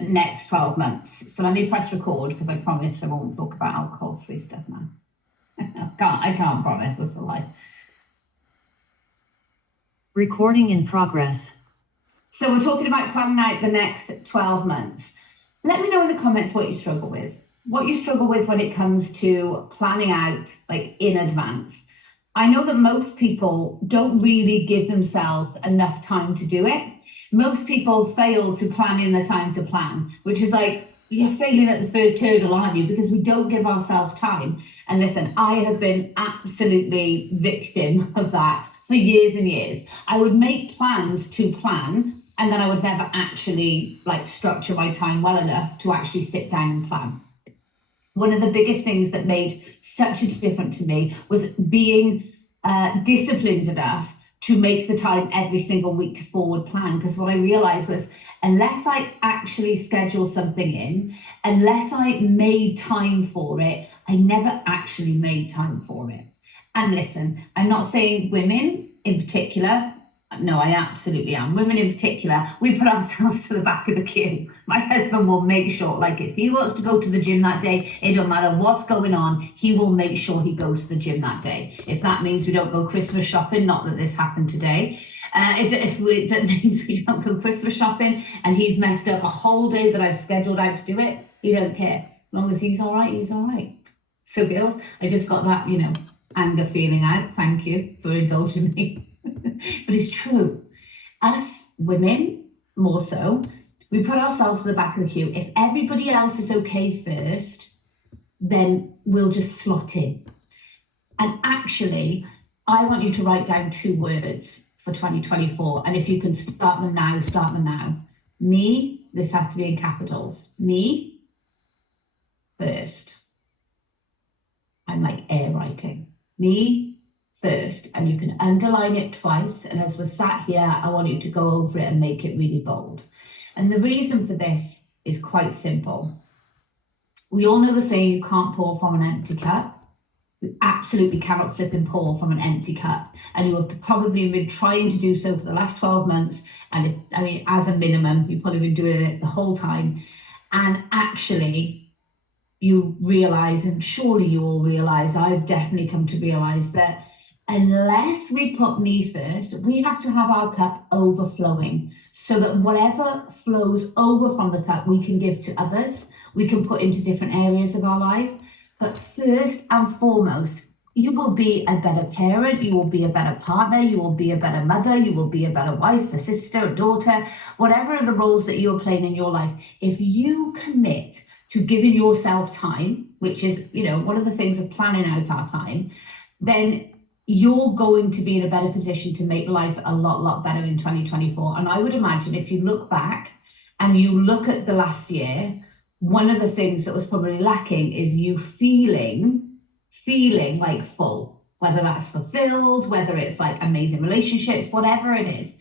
next 12 months. So let me press record because I promise I won't talk about alcohol-free stuff now. I can't promise, that's a lie. Recording in progress. So we're talking about planning out the next 12 months. Let me know in the comments what you struggle with. What you struggle with when it comes to planning out like in advance. I know that most people don't really give themselves enough time to do it. Most people fail to plan in the time to plan, which is like, you're failing at the first hurdle, aren't you? Because we don't give ourselves time. And listen, I have been absolutely victim of that for years and years. I would make plans to plan, and then I would never actually like structure my time well enough to actually sit down and plan. One of the biggest things that made such a difference to me was being disciplined enough to make the time every single week to forward plan. Because what I realized was, unless I actually schedule something in, unless I made time for it, I never actually made time for it. And listen, I'm not saying women in particular. No, I absolutely am. Women in particular, we put ourselves to the back of the queue. My husband will make sure, like if he wants to go to the gym that day, it don't matter what's going on, he will make sure he goes to the gym that day. If that means we don't go Christmas shopping, not that this happened today, if that means we don't go Christmas shopping and he's messed up a whole day that I've scheduled out to do it, he don't care. As long as he's all right, he's all right. So girls, I just got that, anger feeling out. Thank you for indulging me. But it's true. Us women, more so, we put ourselves to the back of the queue. If everybody else is okay first, then we'll just slot in. And actually, I want you to write down 2 words for 2024. And if you can start them now, start them now. Me, this has to be in capitals. Me, first. I'm like air writing. Me, first, and you can underline it twice. And as we're sat here, I want you to go over it and make it really bold. And the reason for this is quite simple. We all know the saying, you can't pour from an empty cup. You absolutely cannot flip and pour from an empty cup. And you have probably been trying to do so for the last 12 months. And as a minimum, you've probably been doing it the whole time. And actually, you realize, and surely you all realize, I've definitely come to realize that unless we put me first, we have to have our cup overflowing so that whatever flows over from the cup, we can give to others. We can put into different areas of our life. But first and foremost, you will be a better parent. You will be a better partner. You will be a better mother. You will be a better wife, a sister, a daughter, whatever are the roles that you're playing in your life. If you commit to giving yourself time, which is, one of the things of planning out our time, then you're going to be in a better position to make life a lot better in 2024. And I would imagine if you look back and you look at the last year, one of the things that was probably lacking is you feeling like full, whether that's fulfilled, whether it's like amazing relationships, whatever it is.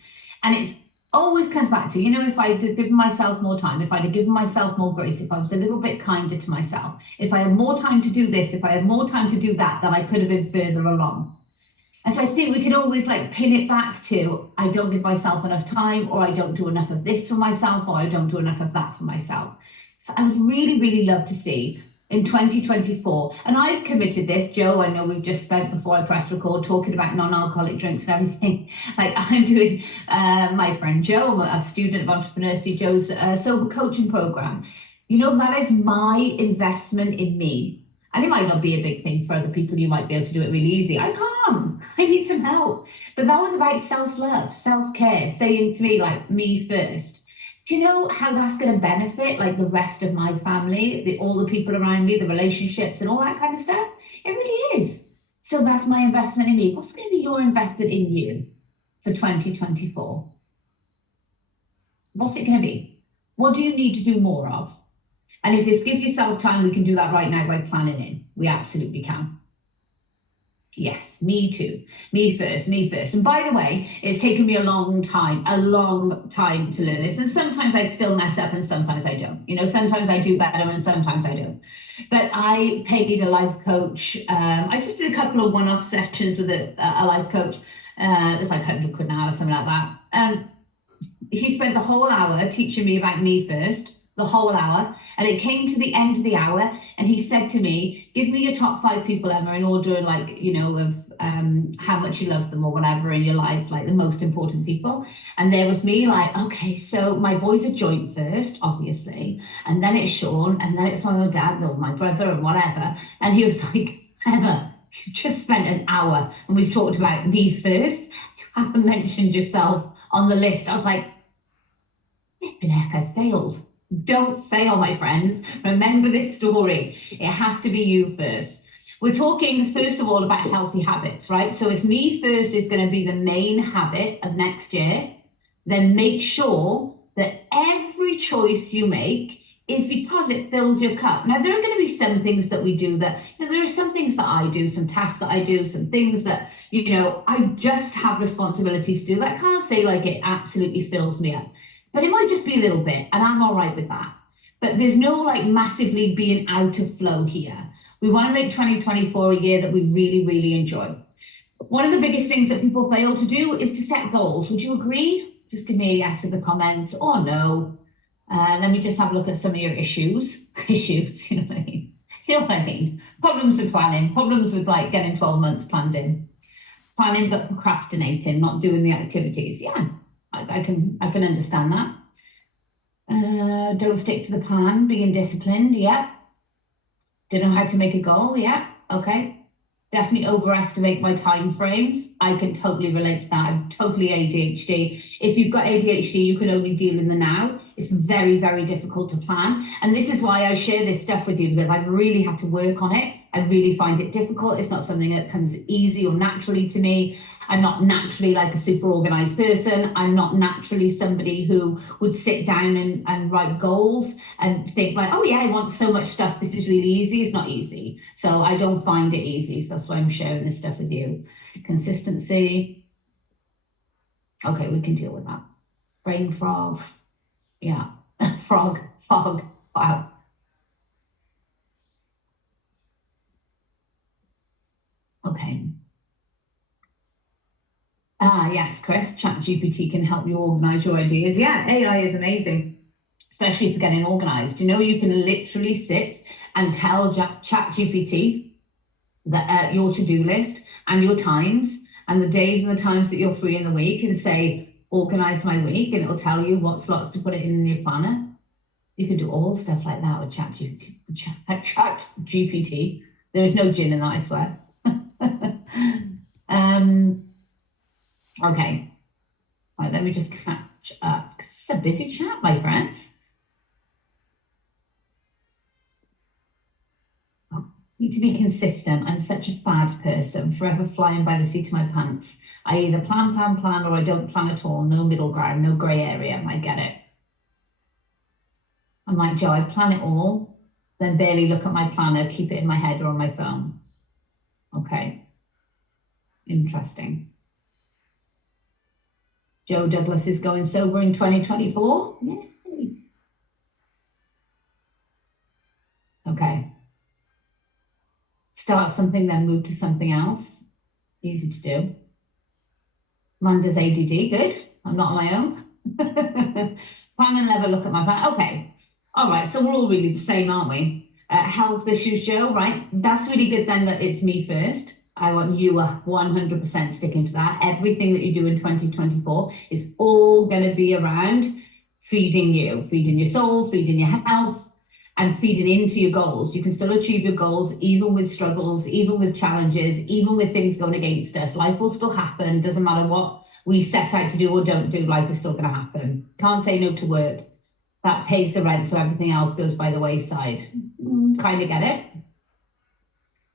And it's always comes back to, if I'd given myself more time, if I'd have given myself more grace, if I was a little bit kinder to myself, if I had more time to do this, if I had more time to do that, then I could have been further along. And so I think we can always pin it back to, I don't give myself enough time, or I don't do enough of this for myself, or I don't do enough of that for myself. So I would really, really love to see in 2024, and I've committed this, Joe, I know we've just spent, before I press record, talking about non-alcoholic drinks and everything. Like I'm doing, my friend Joe, a student of Entrepreneurship, Joe's sober coaching program. That is my investment in me. And it might not be a big thing for other people. You might be able to do it really easy. I can't. I need some help. But that was about self-love, self-care, saying to me, me first. Do you know how that's going to benefit the rest of my family, all the people around me, the relationships and all that kind of stuff? It really is. So that's my investment in me. What's going to be your investment in you for 2024? What's it going to be? What do you need to do more of? And if it's give yourself time, we can do that right now by planning in. We absolutely can. Yes, me too. Me first. And by the way, it's taken me a long time to learn this. And sometimes I still mess up and sometimes I don't. Sometimes I do better and sometimes I don't. But I paid a life coach. I just did a couple of one-off sessions with a life coach. It was like 100 quid an hour, something like that. He spent the whole hour teaching me about me first, the whole hour. And it came to the end of the hour and he said to me, give me your top 5 people, Emma, in order, like, you know, of how much you love them or whatever in your life, like the most important people. And there was me like, okay, so my boys are joint first, obviously, and then it's Sean, and then it's my dad or my brother or whatever. And he was like, Emma, you just spent an hour and we've talked about me first. You haven't mentioned yourself on the list. I was like, flipping heck, I failed. Don't fail, my friends. Remember this story. It has to be you first. We're talking, first of all, about healthy habits, right? So if me first is going to be the main habit of next year, then make sure that every choice you make is because it fills your cup. Now, there are going to be some things that we do that, you know, there are some things that I do, some tasks that I do, some things that, you know, I just have responsibilities to do. That can't say like it absolutely fills me up, but it might just be a little bit, and I'm all right with that. But there's no like massively being out of flow here. We want to make 2024 a year that we really, really enjoy. One of the biggest things that people fail to do is to set goals. Would you agree? Just give me a yes in the comments or no. Let me just have a look at some of your issues. Issues, you know what I mean? You know what I mean? Problems with planning, problems with like getting 12 months planned in. Planning but procrastinating, not doing the activities. Yeah, I can understand that. Don't stick to the plan, being disciplined. Yeah. Don't know how to make a goal. Yeah. Okay. Definitely overestimate my time frames. I can totally relate to that. I'm totally ADHD. If you've got ADHD, you can only deal in the now. It's very, very difficult to plan. And this is why I share this stuff with you, because I've really had to work on it. I really find it difficult. It's not something that comes easy or naturally to me. I'm not naturally like a super organized person. I'm not naturally somebody who would sit down and write goals and think like, oh yeah, I want so much stuff. This is really easy. It's not easy. So I don't find it easy. So that's why I'm sharing this stuff with you. Consistency. Okay, we can deal with that. Brain frog. Yeah. Frog. Fog. Wow. Okay. Yes, Chris, ChatGPT can help you organize your ideas. Yeah, AI is amazing, especially for getting organized. You know, you can literally sit and tell ChatGPT that your to-do list and your times and the days and the times that you're free in the week and say, organize my week, and it'll tell you what slots to put it in your planner. You can do all stuff like that with ChatGPT. There is no gin in that, I swear. Okay. Right, let me just catch up. It's a busy chat, my friends. Need to be consistent. I'm such a fad person, forever flying by the seat of my pants. I either plan, or I don't plan at all. No middle ground, no grey area. I get it. I'm like, Joe, I plan it all, then barely look at my planner, keep it in my head or on my phone. Okay. Interesting. Joe Douglas is going sober in 2024. Yay. Okay. Start something, then move to something else. Easy to do. Amanda's ADD, good. I'm not on my own. Plan and never look at my plan. Okay. All right. So we're all really the same, aren't we? Health issues, Joe, right? That's really good then that it's me first. I want you 100% sticking to that. Everything that you do in 2024 is all going to be around feeding you, feeding your soul, feeding your health, and feeding into your goals. You can still achieve your goals, even with struggles, even with challenges, even with things going against us. Life will still happen. Doesn't matter what we set out to do or don't do, life is still going to happen. Can't say no to work. That pays the rent, so everything else goes by the wayside. Kind of get it.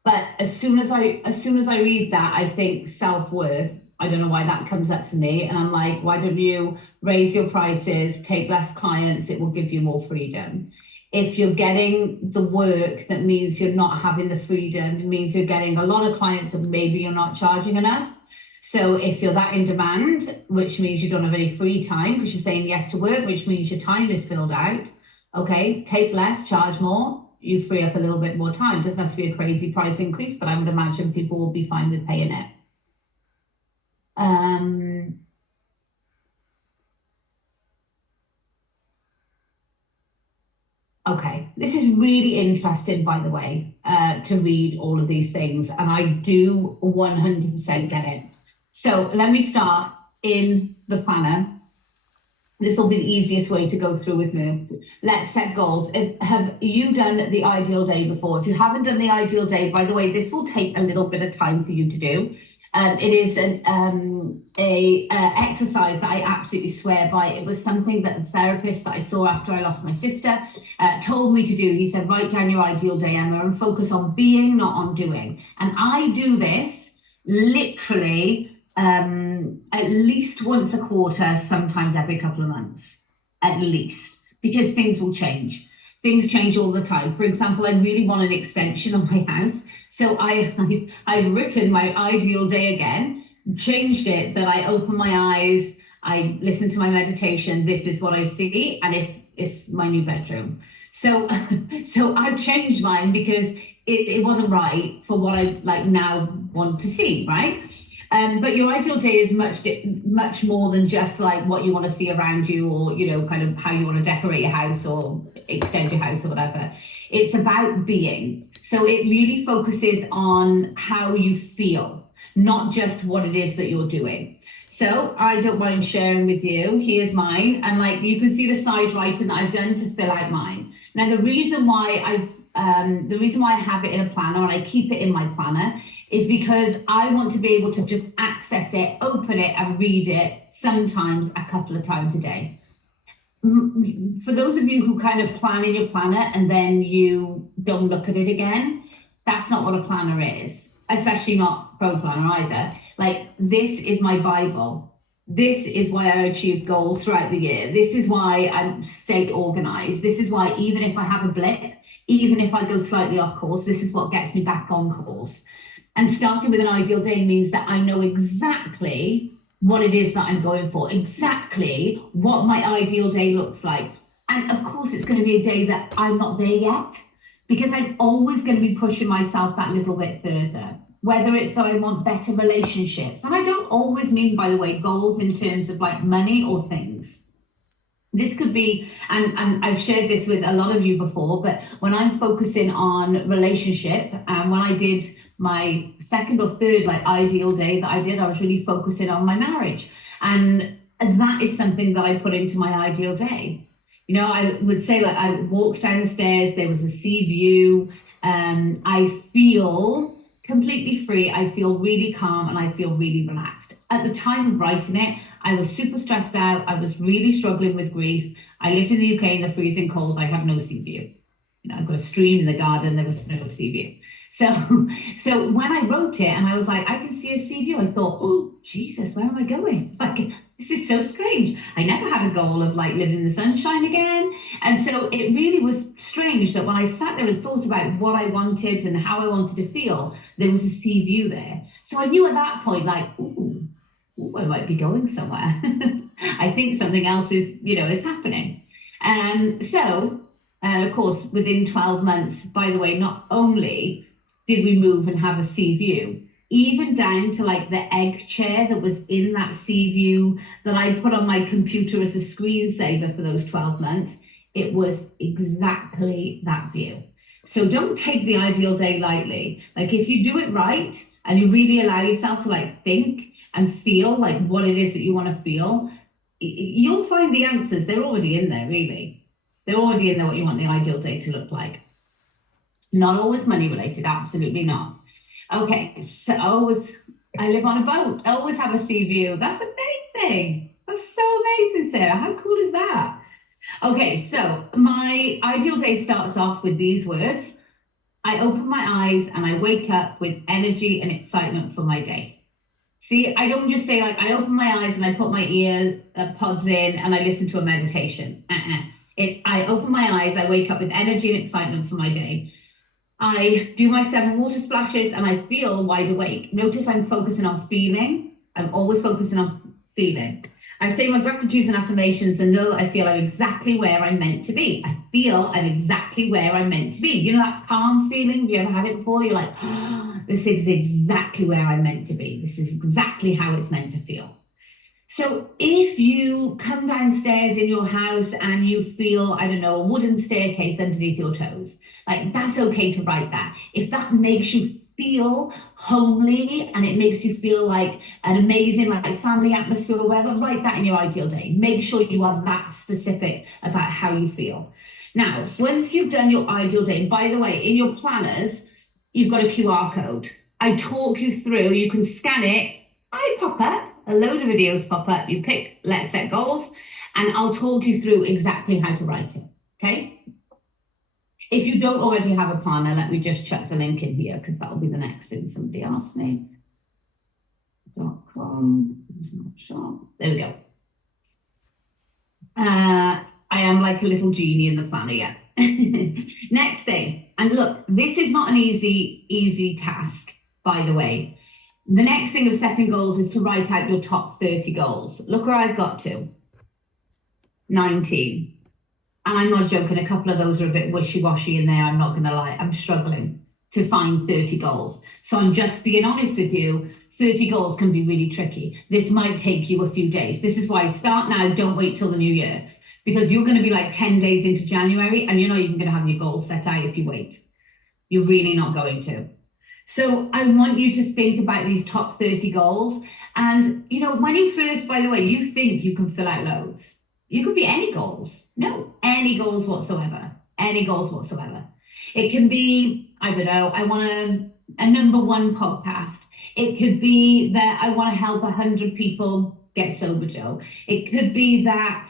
But as soon as I read that, I think self-worth. I don't know why that comes up for me. And I'm like, why don't you raise your prices, take less clients? It will give you more freedom. If you're getting the work that means you're not having the freedom, it means you're getting a lot of clients and maybe you're not charging enough. So if you're that in demand, which means you don't have any free time because you're saying yes to work, which means your time is filled out. Okay, take less, charge more. You free up a little bit more time. It doesn't have to be a crazy price increase, but I would imagine people will be fine with paying it. Okay, this is really interesting, by the way, to read all of these things, and I do 100% get it. So let me start in the planner. This will be the easiest way to go through with me. Let's set goals. Have you done the ideal day before? If you haven't done the ideal day, by the way, this will take a little bit of time for you to do. It is a exercise that I absolutely swear by. It was something that the therapist that I saw after I lost my sister told me to do. He said, write down your ideal day, Emma, and focus on being, not on doing. And I do this literally at least once a quarter, sometimes every couple of months, at least, because things will change. Things change all the time. For example, I really want an extension on my house. So I've written my ideal day again, changed it, that I open my eyes, I listen to my meditation, this is what I see, and it's my new bedroom. So so I've changed mine because it wasn't right for what I like now want to see, right? But your ideal day is much more than just like what you want to see around you, or kind of how you want to decorate your house or extend your house or whatever. It's about being. So it really focuses on how you feel, not just what it is that you're doing. So I don't mind sharing with you. Here's mine, and like you can see the side writing that I've done to fill out mine. Now the reason why I have it in a planner and I keep it in my planner is because I want to be able to just access it, open it, and read it sometimes a couple of times a day. For those of you who kind of plan in your planner and then you don't look at it again, that's not what a planner is, especially not Pro Planner either. Like, this is my Bible. This is why I achieve goals throughout the year. This is why I stay organized. This is why even if I have a blip, even if I go slightly off course, this is what gets me back on course. And starting with an ideal day means that I know exactly what it is that I'm going for, exactly what my ideal day looks like. And of course, it's going to be a day that I'm not there yet, because I'm always going to be pushing myself that little bit further, whether it's that I want better relationships. And I don't always mean, by the way, goals in terms of like money or things. This could be, and I've shared this with a lot of you before, but when I'm focusing on relationship, and when I did my second or third like ideal day that I did, I was really focusing on my marriage. And that is something that I put into my ideal day. I would say, like, I walked down the stairs, there was a sea view, I feel completely free, I feel really calm, and I feel really relaxed. At the time of writing it, I was super stressed out, I was really struggling with grief. I lived in the UK in the freezing cold, I had no sea view. I've got a stream in the garden, there was no sea view. So when I wrote it and I was like, I can see a sea view, I thought, oh, Jesus, where am I going? Like, this is so strange. I never had a goal of like living in the sunshine again. And so it really was strange that when I sat there and thought about what I wanted and how I wanted to feel, there was a sea view there. So I knew at that point, like, ooh, I might be going somewhere. I think something else is happening. And of course, within 12 months, by the way, not only did we move and have a sea view, even down to like the egg chair that was in that sea view that I put on my computer as a screensaver for those 12 months, it was exactly that view. So don't take the ideal day lightly. Like, if you do it right and you really allow yourself to like think and feel like what it is that you want to feel, you'll find the answers. They're already in there, really. They're already in there, what you want the ideal day to look like. Not always money related, absolutely not. Okay, so I live on a boat. I always have a sea view. That's amazing. That's so amazing, Sarah. How cool is that? Okay, so my ideal day starts off with these words. I open my eyes and I wake up with energy and excitement for my day. See, I don't just say like, I open my eyes and I put my ear pods in and I listen to a meditation. It's I open my eyes, I wake up with energy and excitement for my day. I do my 7 water splashes and I feel wide awake. Notice I'm focusing on feeling. I'm always focusing on feeling. I say my gratitudes and affirmations and know that I feel I'm exactly where I'm meant to be. I feel I'm exactly where I'm meant to be. You know that calm feeling? Have you ever had it before? You're like, oh, this is exactly where I'm meant to be. This is exactly how it's meant to feel. So if you come downstairs in your house and you feel, I don't know, a wooden staircase underneath your toes, like that's okay to write that. If that makes you feel homely and it makes you feel like an amazing like family atmosphere or whatever, write that in your ideal day. Make sure you are that specific about how you feel. Now, once you've done your ideal day, and by the way, in your planners, you've got a QR code. I talk you through, you can scan it, I pop up, a load of videos pop up, you pick let's set goals, and I'll talk you through exactly how to write it, okay? If you don't already have a planner, let me just check the link in here because that'll be the next thing somebody asked me. .com, there we go. I am like a little genie in the planner, yeah. Next thing, and look, this is not an easy task, by the way. The next thing of setting goals is to write out your top 30 goals. Look where I've got to, 19. And I'm not joking, a couple of those are a bit wishy-washy in there, I'm not gonna lie. I'm struggling to find 30 goals. So I'm just being honest with you, 30 goals can be really tricky. This might take you a few days. This is why start now, don't wait till the new year. Because you're gonna be like 10 days into January and you're not even gonna have your goals set out if you wait. You're really not going to. So I want you to think about these top 30 goals. And, you know, when you first, by the way, you think you can fill out loads. You could be any goals. No, any goals whatsoever. Any goals whatsoever. It can be, I don't know, I want a #1 podcast. It could be that I want to help 100 people get sober, Joe. It could be that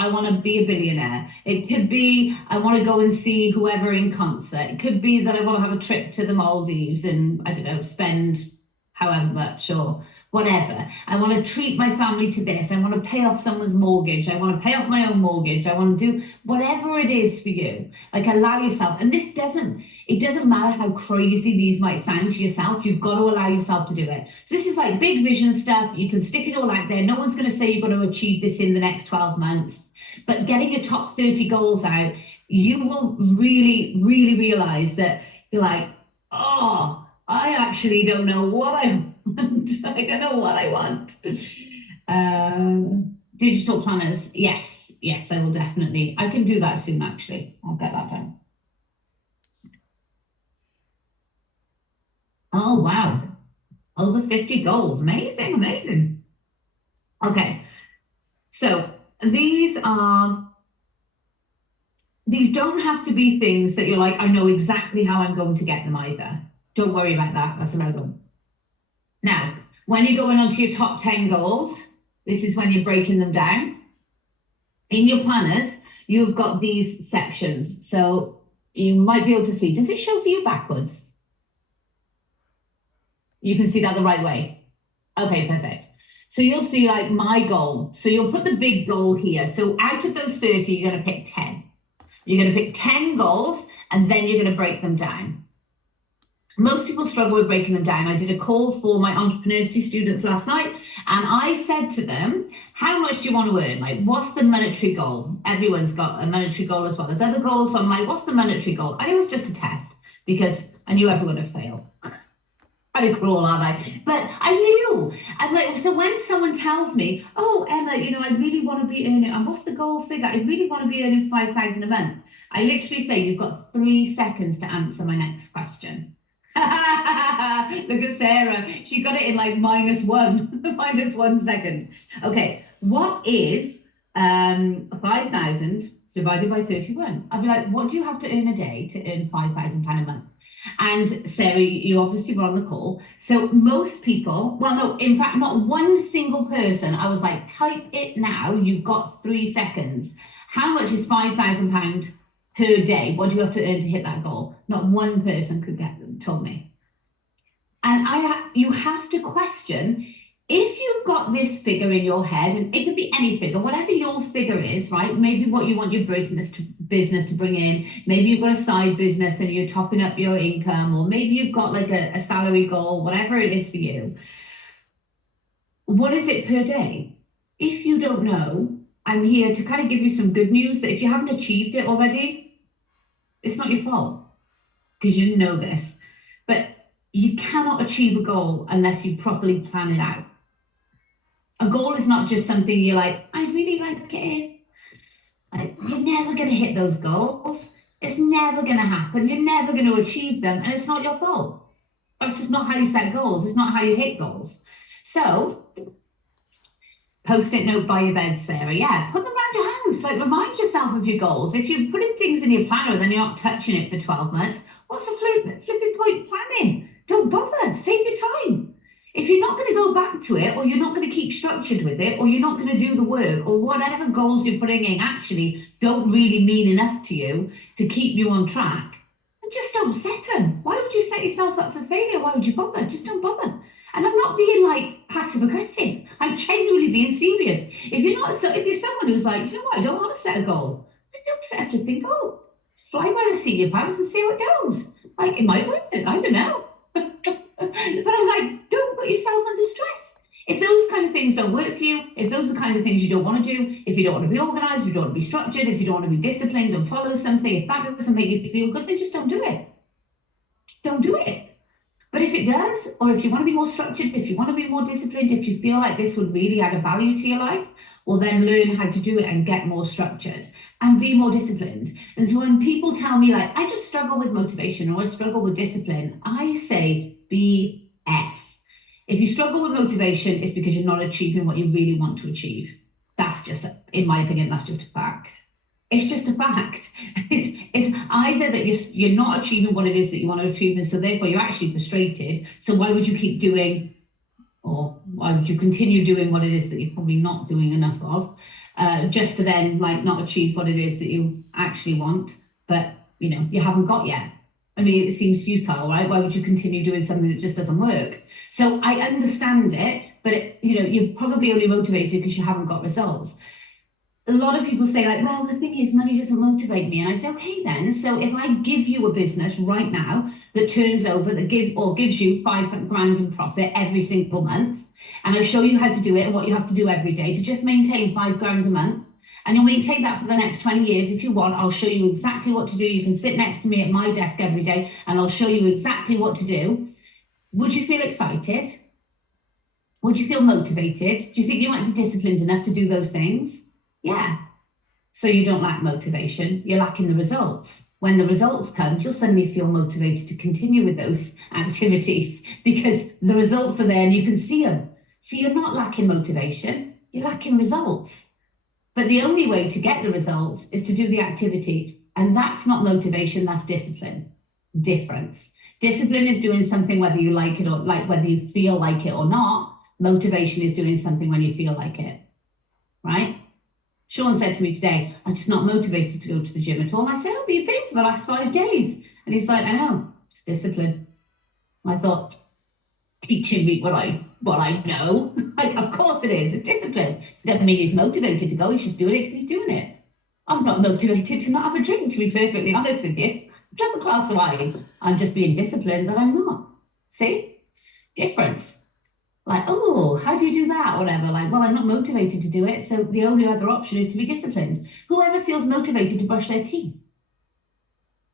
I want to be a billionaire. It could be I want to go and see whoever in concert. It could be that I want to have a trip to the Maldives and, I don't know, spend however much or whatever. I want to treat my family to this. I want to pay off someone's mortgage. I want to pay off my own mortgage. I want to do whatever it is for you. Like allow yourself. And it doesn't matter how crazy these might sound to yourself. You've got to allow yourself to do it. So this is like big vision stuff. You can stick it all out there. No one's going to say you're going to achieve this in the next 12 months. But getting your top 30 goals out, you will really, really realize that you're like, oh, I actually don't know what I want. I don't know what I want. Digital planners, yes, I will definitely. I can do that soon, actually. I'll get that done. Oh, wow. Over 50 goals. Amazing. Okay. So these don't have to be things that you're like, I know exactly how I'm going to get them either. Don't worry about that. That's another one. Now, when you're going on to your top 10 goals, this is when you're breaking them down. In your planners, you've got these sections. So you might be able to see, does it show for you backwards? You can see that the right way. Okay, perfect. So you'll see like my goal. So you'll put the big goal here. So out of those 30, you're going to pick 10. You're going to pick 10 goals and then you're going to break them down. Most people struggle with breaking them down. I did a call for my entrepreneurship students last night and I said to them, how much do you want to earn? Like, what's the monetary goal? Everyone's got a monetary goal as well as other goals. So I'm like, what's the monetary goal? And it was just a test because I knew everyone would fail. I cruel, aren't I? But I knew. I'm like, so when someone tells me, oh, Emma, you know, I really want to be earning, and what's the goal figure? I really want to be earning 5,000 a month. I literally say, you've got 3 seconds to answer my next question. Look at Sarah. She got it in like -1, -1 second. Okay, what is 5,000 divided by 31? I'd be like, what do you have to earn a day to earn £5,000 a month? And Sarah, you obviously were on the call. So most people, well, no, in fact, not one single person. I was like, type it now. You've got 3 seconds. How much is £5,000 per day? What do you have to earn to hit that goal? Not one person could told me. And you have to question, if you've got this figure in your head, and it could be any figure, whatever your figure is, right? Maybe what you want your business to bring in. Maybe you've got a side business and you're topping up your income, or maybe you've got like a salary goal, whatever it is for you. What is it per day? If you don't know, I'm here to kind of give you some good news that if you haven't achieved it already, it's not your fault because you didn't know this. But you cannot achieve a goal unless you properly plan it out. A goal is not just something you're like, I'd really like it if. Like, you're never going to hit those goals. It's never going to happen. You're never going to achieve them, and it's not your fault. That's just not how you set goals. It's not how you hit goals. So, post-it note by your bed, Sarah. Yeah, put them around your house. Like, remind yourself of your goals. If you're putting things in your planner and then you're not touching it for 12 months, what's the flipping point planning? Don't bother. Save your time. If you're not going to go back to it, or you're not going to keep structured with it, or you're not going to do the work, or whatever goals you're putting in actually don't really mean enough to you to keep you on track, then just don't set them. Why would you set yourself up for failure? Why would you bother? Just don't bother. And I'm not being like passive aggressive. I'm genuinely being serious. If you're someone who's like, you know what, I don't want to set a goal, then don't set a flipping goal. Fly by the seat of your pants and see how it goes. Like, it might work. I don't know. But I'm like, don't put yourself under stress. If those kind of things don't work for you, if those are the kind of things you don't want to do, if you don't want to be organized, if you don't want to be structured, if you don't want to be disciplined and follow something, if that doesn't make you feel good, then just don't do it. Just don't do it. But if it does, or if you want to be more structured, if you want to be more disciplined, if you feel like this would really add a value to your life, well, then learn how to do it and get more structured and be more disciplined. And so when people tell me, like, I just struggle with motivation or I struggle with discipline, I say BS. If you struggle with motivation, it's because you're not achieving what you really want to achieve. That's just, in my opinion, that's just a fact. It's just a fact. It's either that you're not achieving what it is that you want to achieve, and so therefore you're actually frustrated. So why would you keep doing, or why would you continue doing what it is that you're probably not doing enough of, just to then like not achieve what it is that you actually want, but you haven't got yet. I mean, it seems futile, right? Why would you continue doing something that just doesn't work? So I understand it, but you're probably only motivated because you haven't got results. A lot of people say, like, well, the thing is, money doesn't motivate me. And I say, okay, then. So if I give you a business right now that turns over, gives you £5 grand in profit every single month, and I show you how to do it and what you have to do every day to just maintain £5 grand a month, and you'll maintain that for the next 20 years if you want. I'll show you exactly what to do. You can sit next to me at my desk every day, and I'll show you exactly what to do. Would you feel excited? Would you feel motivated? Do you think you might be disciplined enough to do those things? Yeah. So you don't lack motivation, you're lacking the results. When the results come, you'll suddenly feel motivated to continue with those activities because the results are there and you can see them. So you're not lacking motivation, you're lacking results. But the only way to get the results is to do the activity. And that's not motivation, that's discipline. Difference. Discipline is doing something whether you like it or whether you feel like it or not. Motivation is doing something when you feel like it, right? Sean said to me today, I'm just not motivated to go to the gym at all. And I said, oh, but you've been for the last 5 days. And he's like, I know, it's discipline. And I thought, teaching me what I know. Like, of course it is, it's discipline. It doesn't mean he's motivated to go, he's just doing it because he's doing it. I'm not motivated to not have a drink, to be perfectly honest with you. Drop a glass of wine. I'm just being disciplined that I'm not. See? Difference. Like, oh, how do you do that? Whatever. Like, well, I'm not motivated to do it, so the only other option is to be disciplined. Whoever feels motivated to brush their teeth,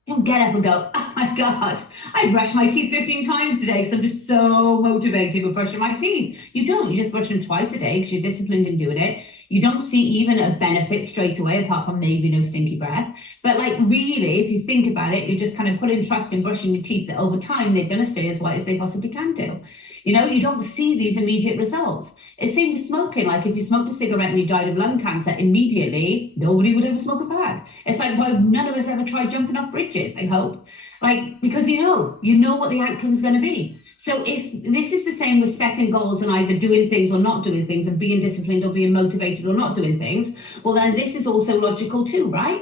you don't get up and go, oh my God, I brushed my teeth 15 times today because I'm just so motivated with brushing my teeth. You don't. You just brush them twice a day because you're disciplined in doing it. You don't see even a benefit straight away, apart from maybe no stinky breath. But like, really, if you think about it, you're just kind of putting trust in brushing your teeth that over time they're going to stay as white as they possibly can do. You don't see these immediate results. It seems with smoking, like if you smoked a cigarette and you died of lung cancer, immediately nobody would ever smoke a fag. It's like, why none of us ever tried jumping off bridges, I hope. Like, because you know what the outcome's going to be. So if this is the same with setting goals and either doing things or not doing things and being disciplined or being motivated or not doing things, well, then this is also logical too, right?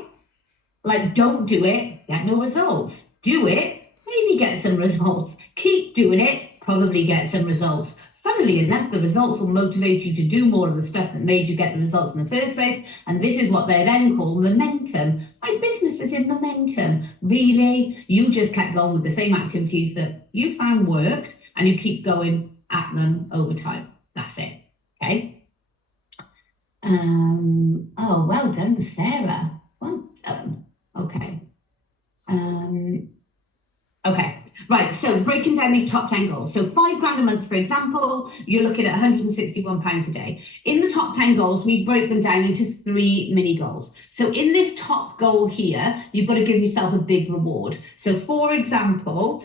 Like, don't do it, get no results. Do it, maybe get some results. Keep doing it, probably get some results. Funnily enough, the results will motivate you to do more of the stuff that made you get the results in the first place. And this is what they then call momentum. My business is in momentum. Really? You just kept going with the same activities that you found worked and you keep going at them over time. That's it. Okay. Oh, well done, Sarah. Well done. Okay. Okay. Right, so breaking down these top 10 goals. So £5 a month, for example, you're looking at £161 a day. In the top 10 goals, we break them down into 3 mini goals. So in this top goal here, you've got to give yourself a big reward. So for example,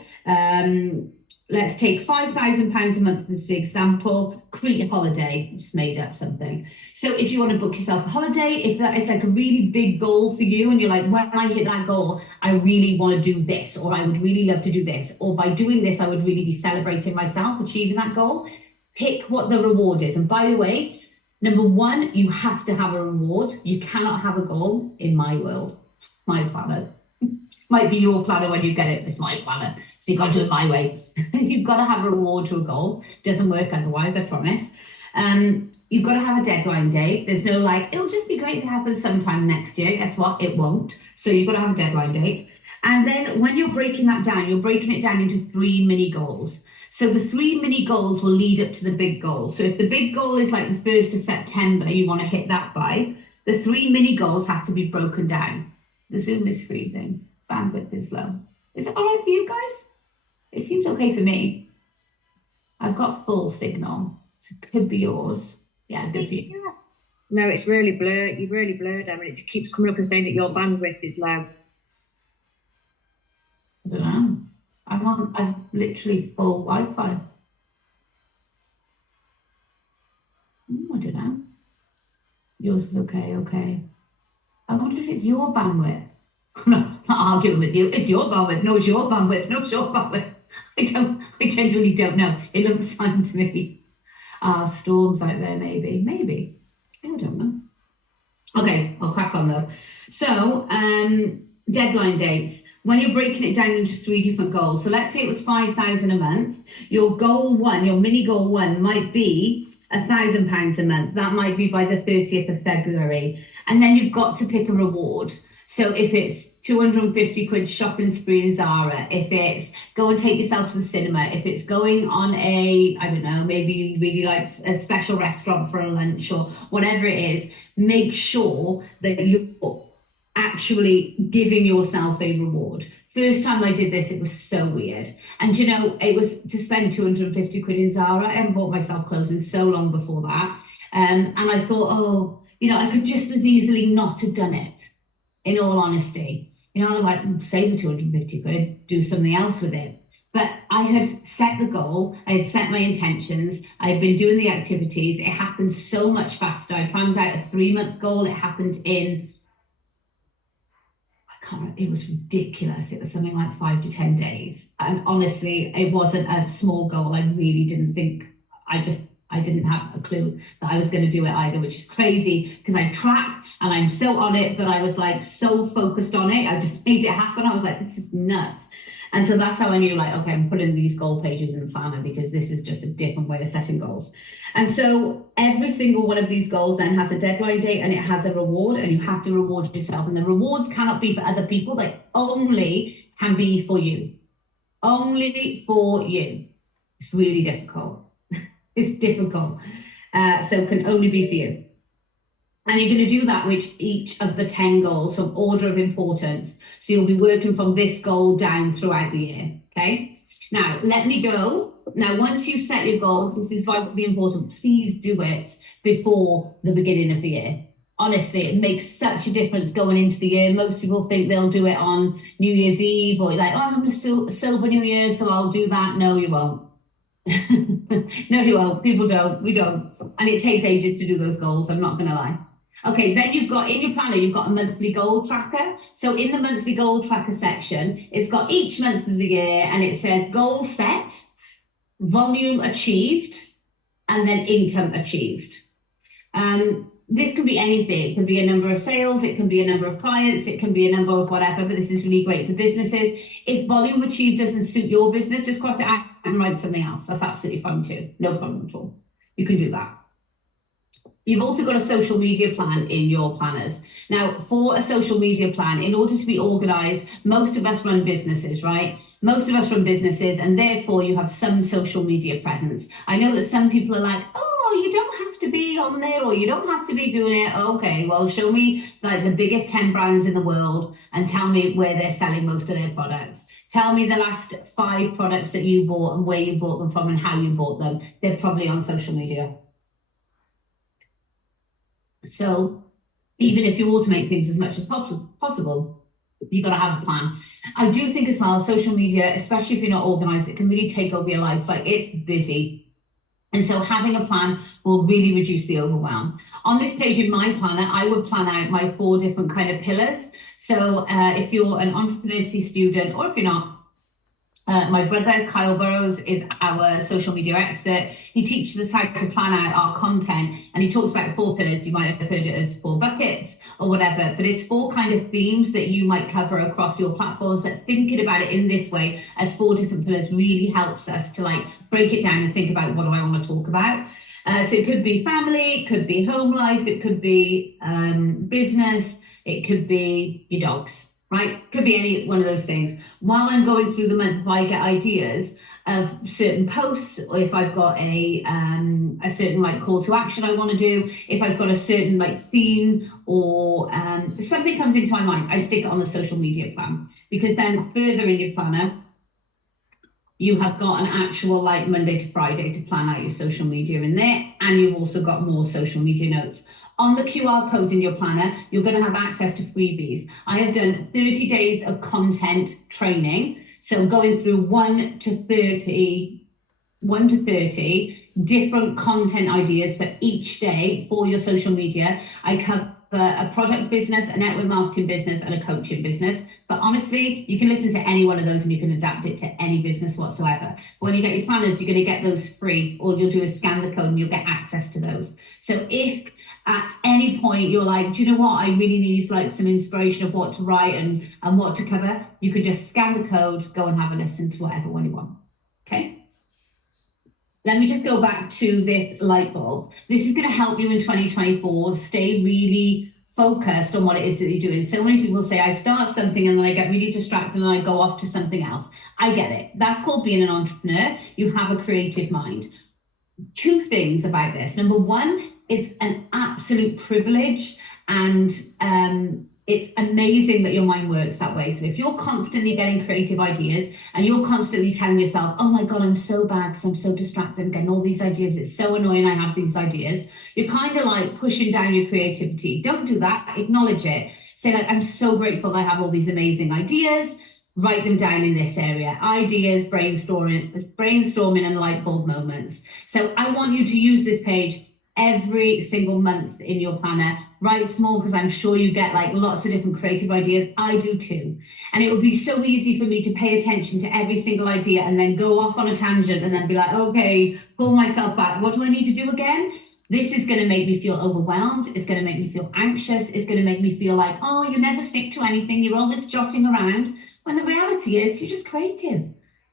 let's take £5,000 a month as the example, Crete holiday, just made up something. So if you want to book yourself a holiday, if that is like a really big goal for you and you're like, when I hit that goal, I really want to do this, or I would really love to do this, or by doing this, I would really be celebrating myself achieving that goal. Pick what the reward is. And by the way, number one, you have to have a reward. You cannot have a goal in my world, my planet. Might be your planner when you get it. It's my planner. So you've got to do it my way. You've got to have a reward to a goal. Doesn't work otherwise, I promise. You've got to have a deadline date. There's no like, it'll just be great if it happens sometime next year. Guess what? It won't. So you've got to have a deadline date. And then when you're breaking that down, you're breaking it down into 3 mini goals. So the 3 mini goals will lead up to the big goal. So if the big goal is like the 1st of September, you want to hit that by, the 3 mini goals have to be broken down. The Zoom is freezing. Bandwidth is low. Is it all right for you guys? It seems okay for me. I've got full signal. So it could be yours. Yeah, good for you. No, it's really blurred. You're really blurred, Emma. It keeps coming up and saying that your bandwidth is low. I don't know. I've literally full Wi-Fi. I don't know. Yours is okay, okay. I wonder if it's your bandwidth. No, not arguing with you. It's your bandwidth. No, it's your bandwidth. No, it's your bandwidth. I genuinely don't know. It looks fine to me. Storms out there, maybe. Maybe. I don't know. Okay, I'll crack on though. So, deadline dates. When you're breaking it down into 3 different goals. So let's say it was 5,000 a month. Your goal one, your mini goal one might be £1,000 a month. That might be by the 30th of February. And then you've got to pick a reward. So if it's 250 quid shopping spree in Zara, if it's go and take yourself to the cinema, if it's going on a, I don't know, maybe you really like a special restaurant for a lunch or whatever it is, make sure that you're actually giving yourself a reward. First time I did this, it was so weird. And you know, it was to spend 250 quid in Zara. I hadn't bought myself clothes in so long before that. And I thought, oh, you know, I could just as easily not have done it. In all honesty, you know, I was like, save the 250 quid, do something else with it. But I had set the goal, I had set my intentions, I had been doing the activities. It happened so much faster. I planned out a 3-month goal. It happened in, I can't remember, it was ridiculous. It was something like 5 to 10 days. And honestly, it wasn't a small goal. I really didn't think, I didn't have a clue that I was going to do it either, which is crazy because I track and I'm so on it, but I was like so focused on it. I just made it happen. I was like, this is nuts. And so that's how I knew, like, okay, I'm putting these goal pages in the planner because this is just a different way of setting goals. And so every single one of these goals then has a deadline date and it has a reward, and you have to reward yourself. And the rewards cannot be for other people. They only can be for you. Only for you. It's really difficult. It's difficult. So it can only be for you. And you're going to do that with each of the 10 goals, so order of importance. So you'll be working from this goal down throughout the year, okay? Now, let me go. Now, once you've set your goals, this is vitally important, please do it before the beginning of the year. Honestly, it makes such a difference going into the year. Most people think they'll do it on New Year's Eve, or like, oh, I'm going to silver New Year, so I'll do that. No, you won't. No, you won't. People don't. We don't. And it takes ages to do those goals. I'm not going to lie. Okay, then you've got in your planner, you've got a monthly goal tracker. So in the monthly goal tracker section, it's got each month of the year and it says goal set, volume achieved, and then income achieved. This can be anything. It can be a number of sales, it can be a number of clients, it can be a number of whatever, but this is really great for businesses. If volume achieved doesn't suit your business, just cross it out and write something else. That's absolutely fine too. No problem at all. You can do that. You've also got a social media plan in your planners. Now, for a social media plan, in order to be organized, most of us run businesses, right? Most of us run businesses, and therefore you have some social media presence. I know that some people are like, oh, you don't have have to be on there, or you don't have to be doing it. Okay, well, show me like the biggest 10 brands in the world and tell me where they're selling most of their products. Tell me the last 5 products that you bought and where you bought them from and how you bought them. They're probably on social media. So even if you automate things as much as possible, you've got to have a plan. I do think as well, social media, especially if you're not organized, it can really take over your life. Like, it's busy. And so having a plan will really reduce the overwhelm. On this page in my planner, I would plan out my 4 different kind of pillars. So if you're an entrepreneurship student, or if you're not, my brother, Kyle Burrows, is our social media expert. He teaches us how to plan out our content, and he talks about 4 pillars. You might have heard it as 4 buckets or whatever, but it's 4 kind of themes that you might cover across your platforms. But thinking about it in this way as 4 different pillars really helps us to like break it down and think about, what do I want to talk about? So it could be family, it could be home life, it could be business, it could be your dogs. Right? Could be any one of those things. While I'm going through the month, if I get ideas of certain posts, or if I've got a certain like call to action I want to do, if I've got a certain like theme, or something comes into my mind, I stick it on the social media plan, because then further in your planner, you have got an actual like Monday to Friday to plan out your social media in there, and you've also got more social media notes. On the QR codes in your planner, you're going to have access to freebies. I have done 30 days of content training. So going through 1 to 30 different content ideas for each day for your social media. I cover a product business, a network marketing business, and a coaching business. But honestly, you can listen to any one of those and you can adapt it to any business whatsoever. When you get your planners, you're going to get those free. All you'll do is scan the code and you'll get access to those. So if at any point you're like, do you know what, I really need like some inspiration of what to write and what to cover, you could just scan the code, go and have a listen to whatever one you want. Okay. Let me just go back to this light bulb. This is going to help you in 2024 stay really focused on what it is that you're doing. So many people say, I start something and then I get really distracted and I go off to something else. I get it. That's called being an entrepreneur. You have a creative mind. 2 things about this. Number 1, it's an absolute privilege, and it's amazing that your mind works that way. So if you're constantly getting creative ideas and you're constantly telling yourself, oh my God, I'm so bad because I'm so distracted, I'm getting all these ideas, it's so annoying I have these ideas, you're kind of like pushing down your creativity. Don't do that. Acknowledge it. Say like, I'm so grateful that I have all these amazing ideas. Write them down in this area. Ideas, brainstorming and light bulb moments. So I want you to use this page every single month in your planner. Write small, because I'm sure you get like lots of different creative ideas. I do too. And it would be so easy for me to pay attention to every single idea and then go off on a tangent and then be like, okay, pull myself back. What do I need to do again? This is going to make me feel overwhelmed. It's going to make me feel anxious. It's going to make me feel like, oh, you never stick to anything. You're always jotting around. When the reality is you're just creative.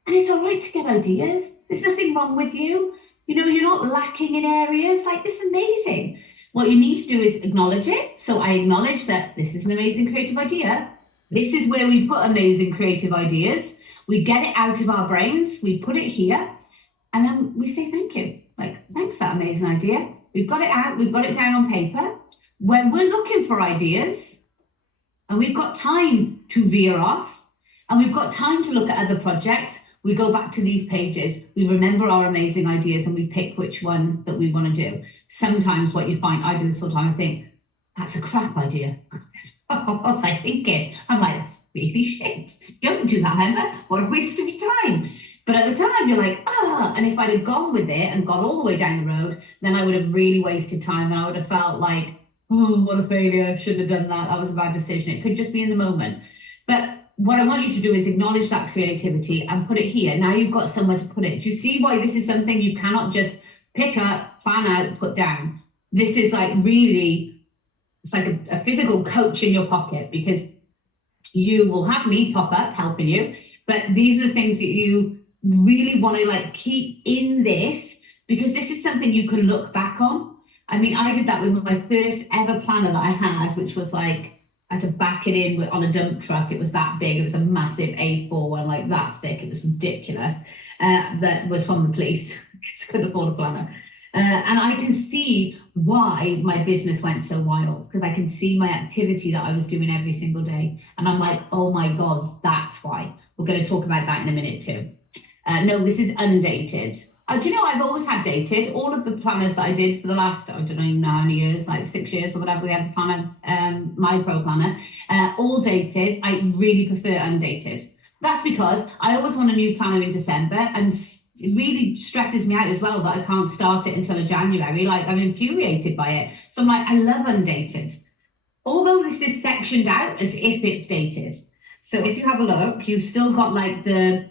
And it's all right to get ideas. There's nothing wrong with you. You know, you're not lacking in areas. Like, this is amazing. What you need to do is acknowledge it. So I acknowledge that this is an amazing creative idea. This is where we put amazing creative ideas. We get it out of our brains. We put it here. And then we say thank you. Like, thanks for that amazing idea. We've got it out. We've got it down on paper. When we're looking for ideas and we've got time to veer off, and we've got time to look at other projects, we go back to these pages, we remember our amazing ideas, and we pick which one that we want to do. Sometimes what you find, I do this all the time, I think, that's a crap idea. What was I thinking? I'm like, that's really shit. Don't do that, Emma. What a waste of your time. But at the time, you're like, and if I'd have gone with it and got all the way down the road, then I would have really wasted time, and I would have felt like, oh, what a failure. I shouldn't have done that. That was a bad decision. It could just be in the moment. But what I want you to do is acknowledge that creativity and put it here. Now you've got somewhere to put it. Do you see why this is something you cannot just pick up, plan out, put down? This is like really, it's like a physical coach in your pocket, because you will have me pop up helping you. But these are the things that you really want to like keep in this, because this is something you can look back on. I mean, I did that with my first ever planner that I had, which was like, I had to back it in on a dump truck. It was that big. It was a massive A4 one, like that thick. It was ridiculous. That was from the police, because I couldn't afford a planner. And I can see why my business went so wild, because I can see my activity that I was doing every single day. And I'm like, oh my God, that's why. We're going to talk about that in a minute too. No, this is undated. Do you know, I've always had dated. All of the planners that I did for the last, I don't know how many years, like 6 years or whatever, we had the planner, my pro planner, all dated. I really prefer undated. That's because I always want a new planner in December, and it really stresses me out as well that I can't start it until January. Like, I'm infuriated by it. So I'm like, I love undated. Although this is sectioned out as if it's dated. So if you have a look, you've still got like the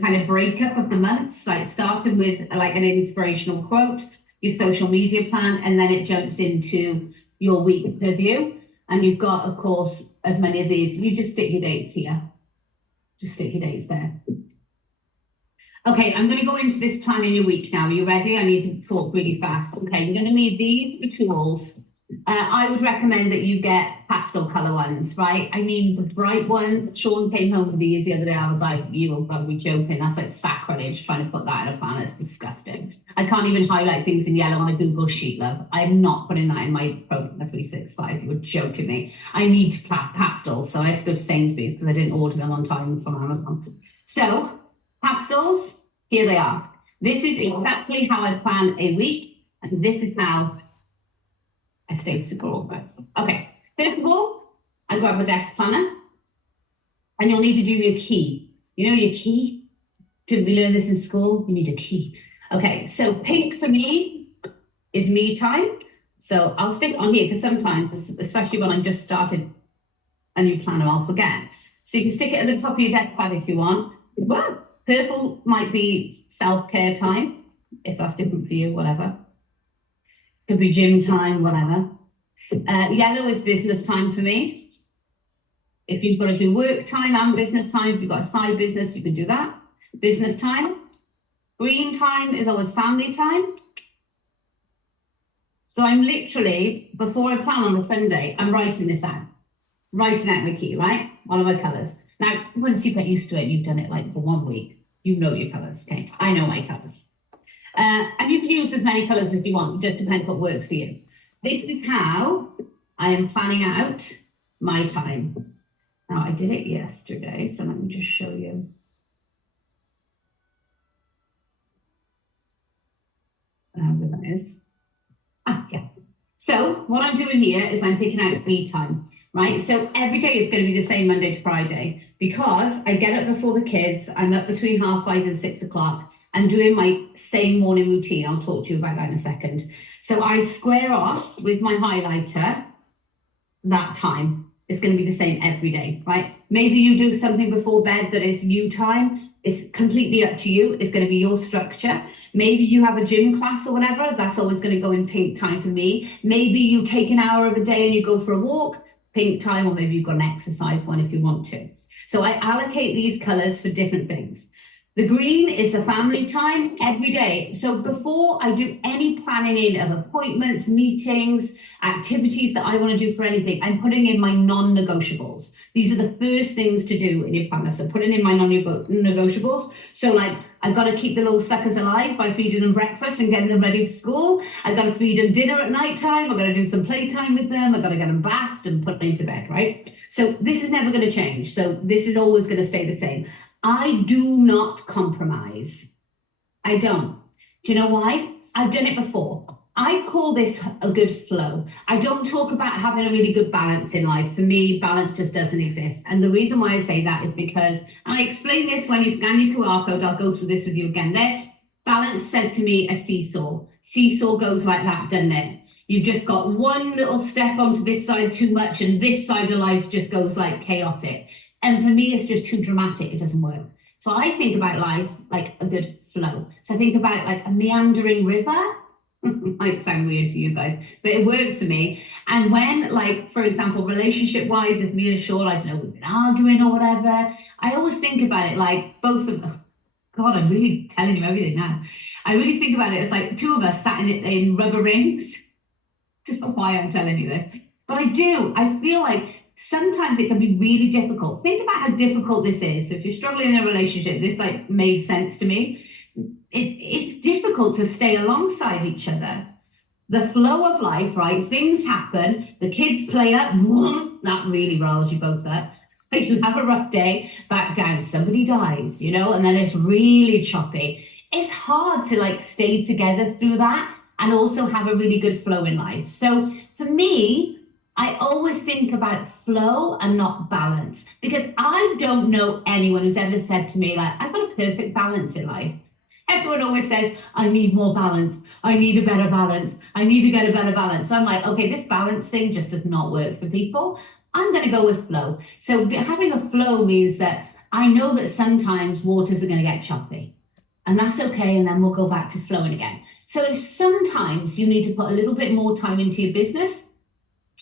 kind of breakup of the months, like starting with like an inspirational quote, your social media plan, and then it jumps into your week review. And you've got, of course, as many of these. You just stick your dates here. Just stick your dates there. Okay, I'm going to go into this plan in your week now. Are you ready? I need to talk really fast. Okay, you're going to need these for tools. I would recommend that you get pastel color ones, right? I mean, the bright one, Sean came home with these the other day. I was like, you will probably be joking. That's like sacrilege trying to put that in a planner. It's disgusting. I can't even highlight things in yellow on a Google Sheet, love. I'm not putting that in my Pro Planner 365. You were joking me. I need pastels, so I had to go to Sainsbury's because I didn't order them on time from Amazon. So, pastels, here they are. This is exactly how I plan a week, and this is how I stay super organized. Okay, first of all, I grab a desk planner, and you'll need to do your key. You know your key? Didn't we learn this in school? You need a key. Okay, so pink for me is me time. So I'll stick it on here because sometimes, especially when I'm just started a new planner, I'll forget. So you can stick it at the top of your desk pad if you want. Well, purple might be self-care time, if that's different for you, whatever. Could be gym time, whatever. Yellow is business time for me. If you've got to do work time and business time, if you've got a side business, you can do that. Business time. Green time is always family time. So I'm literally, before I plan on a Sunday, I'm writing this out. Writing out my key, right? One of my colours. Now, once you get used to it, you've done it like for 1 week. You know your colours, okay? I know my colours. And you can use as many colours as you want. It just depends what works for you. This is how I am planning out my time. Now, I did it yesterday, so let me just show you. Where that is. Yeah. So what I'm doing here is I'm picking out me time, right? So every day is going to be the same Monday to Friday because I get up before the kids. I'm up between 5:30 and 6 o'clock. I'm doing my same morning routine. I'll talk to you about that in a second. So I square off with my highlighter that time. It's going to be the same every day, right? Maybe you do something before bed that is you time. It's completely up to you. It's going to be your structure. Maybe you have a gym class or whatever. That's always going to go in pink time for me. Maybe you take an hour of a day and you go for a walk, pink time, or maybe you've got an exercise one if you want to. So I allocate these colors for different things. The green is the family time every day. So before I do any planning in of appointments, meetings, activities that I want to do for anything, I'm putting in my non-negotiables. These are the first things to do in your planner. So putting in my non-negotiables. So like, I've got to keep the little suckers alive by feeding them breakfast and getting them ready for school. I've got to feed them dinner at night time. I've got to do some playtime with them. I've got to get them bathed and put them to bed, right? So this is never going to change. So this is always going to stay the same. I do not compromise. I don't. Do you know why? I've done it before. I call this a good flow. I don't talk about having a really good balance in life. For me, balance just doesn't exist. And the reason why I say that is because, and I explain this when you scan your QR code, I'll go through this with you again there. Balance says to me a seesaw. Seesaw goes like that, doesn't it? You've just got one little step onto this side too much and this side of life just goes like chaotic. And for me, it's just too dramatic. It doesn't work. So I think about life like a good flow. So I think about like a meandering river. Might sound weird to you guys, but it works for me. And when, like, for example, relationship-wise, if me and Sean, I don't know, we've been arguing or whatever, I always think about it like both of them. God, I'm really telling you everything now. I really think about it as like two of us sat in rubber rings. Don't know why I'm telling you this, but I do. I feel like sometimes it can be really difficult. Think about how difficult this is. So if you're struggling in a relationship, this like made sense to me. it's difficult to stay alongside each other. The flow of life, right? Things happen, the kids play up, that really riles you both up. You have a rough day, back down, somebody dies, you know, and then it's really choppy. It's hard to like stay together through that and also have a really good flow in life. So for me, I always think about flow and not balance, because I don't know anyone who's ever said to me, like, I've got a perfect balance in life. Everyone always says, I need more balance. I need a better balance. I need to get a better balance. So I'm like, okay, this balance thing just does not work for people. I'm going to go with flow. So having a flow means that I know that sometimes waters are going to get choppy, and that's okay. And then we'll go back to flowing again. So if sometimes you need to put a little bit more time into your business,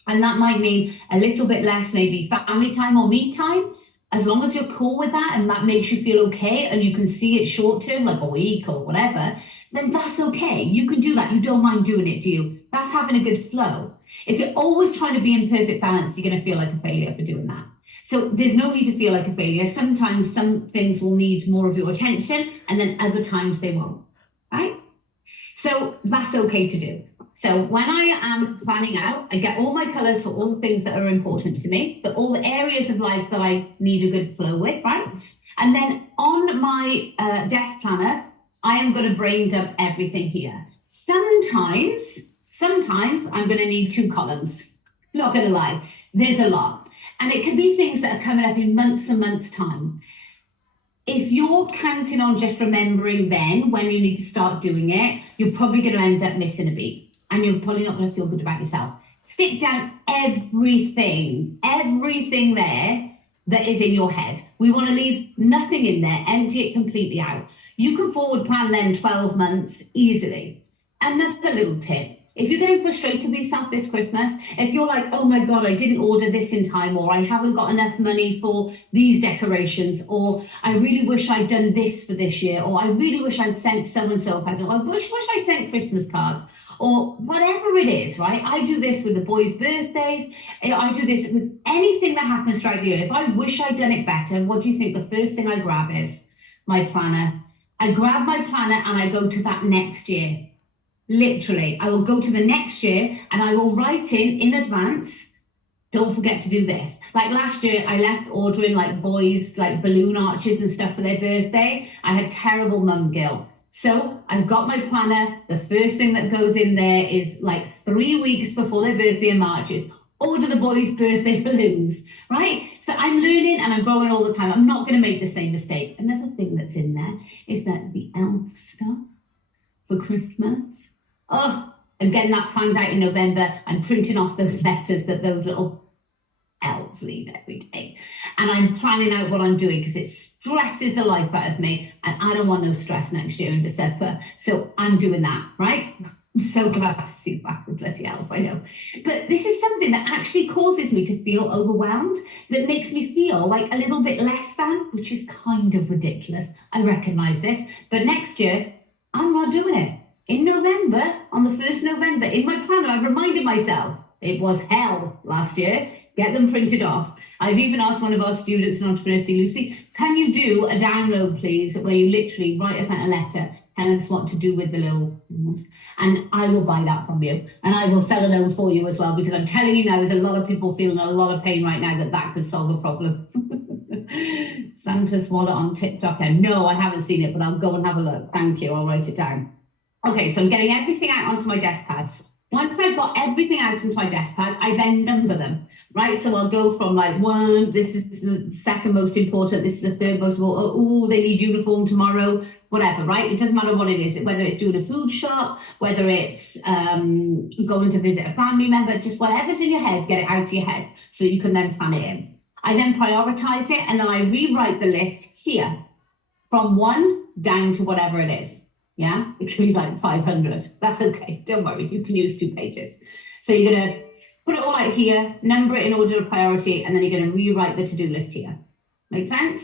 and that might mean a little bit less, maybe family time or me time, as long as you're cool with that and that makes you feel okay and you can see it short term, like a week or whatever, then that's okay. You can do that. You don't mind doing it, do you? That's having a good flow. If you're always trying to be in perfect balance, you're going to feel like a failure for doing that. So there's no need to feel like a failure. Sometimes some things will need more of your attention and then other times they won't, right? So that's okay to do. So when I am planning out, I get all my colors for all the things that are important to me, for all the areas of life that I need a good flow with, right? And then on my desk planner, I am going to brain dump everything here. Sometimes I'm going to need 2 columns. Not going to lie, there's a lot. And it could be things that are coming up in months and months' time. If you're counting on just remembering then when you need to start doing it, you're probably going to end up missing a beat. And you're probably not going to feel good about yourself. Stick down everything there that is in your head. We want to leave nothing in there, empty it completely out. You can forward plan then 12 months easily. Another little tip, if you're getting frustrated with yourself this Christmas, if you're like, oh my God, I didn't order this in time, or I haven't got enough money for these decorations, or I really wish I'd done this for this year, or I really wish I'd sent so-and-so a present, or I wish I sent Christmas cards, or whatever it is, right? I do this with the boys' birthdays. I do this with anything that happens throughout the year. If I wish I'd done it better, what do you think the first thing I grab is? My planner. I grab my planner and I go to that next year. Literally, I will go to the next year and I will write in advance, don't forget to do this. Like last year, I left ordering like boys, like balloon arches and stuff for their birthday. I had terrible mum guilt. So I've got my planner. The first thing that goes in there is like 3 weeks before their birthday in March is order the boys' birthday balloons, right? So I'm learning and I'm growing all the time. I'm not going to make the same mistake. Another thing that's in there is that the elf stuff for Christmas. Oh, I'm getting that planned out in November. I'm printing off those letters that those little elves leave every day. And I'm planning out what I'm doing because it stresses the life out of me. And I don't want no stress next year in December. So I'm doing that, right? I'm so glad to see back the bloody elves, I know. But this is something that actually causes me to feel overwhelmed, that makes me feel like a little bit less than, which is kind of ridiculous. I recognize this. But next year, I'm not doing it. In November, on the 1st November, in my planner, I've reminded myself it was hell last year. Get them printed off. I've even asked one of our students in Entrepreneurship, Lucy, can you do a download, please, where you literally write us out a letter, tell us what to do with the little ones, and I will buy that from you, and I will sell a loan for you as well, because I'm telling you now, there's a lot of people feeling a lot of pain right now that could solve a problem. Santa's wallet on TikTok. And no, I haven't seen it, but I'll go and have a look. Thank you. I'll write it down. Okay, so I'm getting everything out onto my desk pad. Once I've got everything out into my desk pad, I then number them, right? So I'll go from like 1, this is the second most important, this is the third most important, oh, they need uniform tomorrow, whatever, right? It doesn't matter what it is, whether it's doing a food shop, whether it's going to visit a family member, just whatever's in your head, get it out of your head so that you can then plan it in. I then prioritize it and then I rewrite the list here from 1 down to whatever it is. Yeah, it can be like 500. That's okay. Don't worry. You can use 2 pages. So you're going to put it all out here, number it in order of priority, and then you're going to rewrite the to-do list here. Make sense?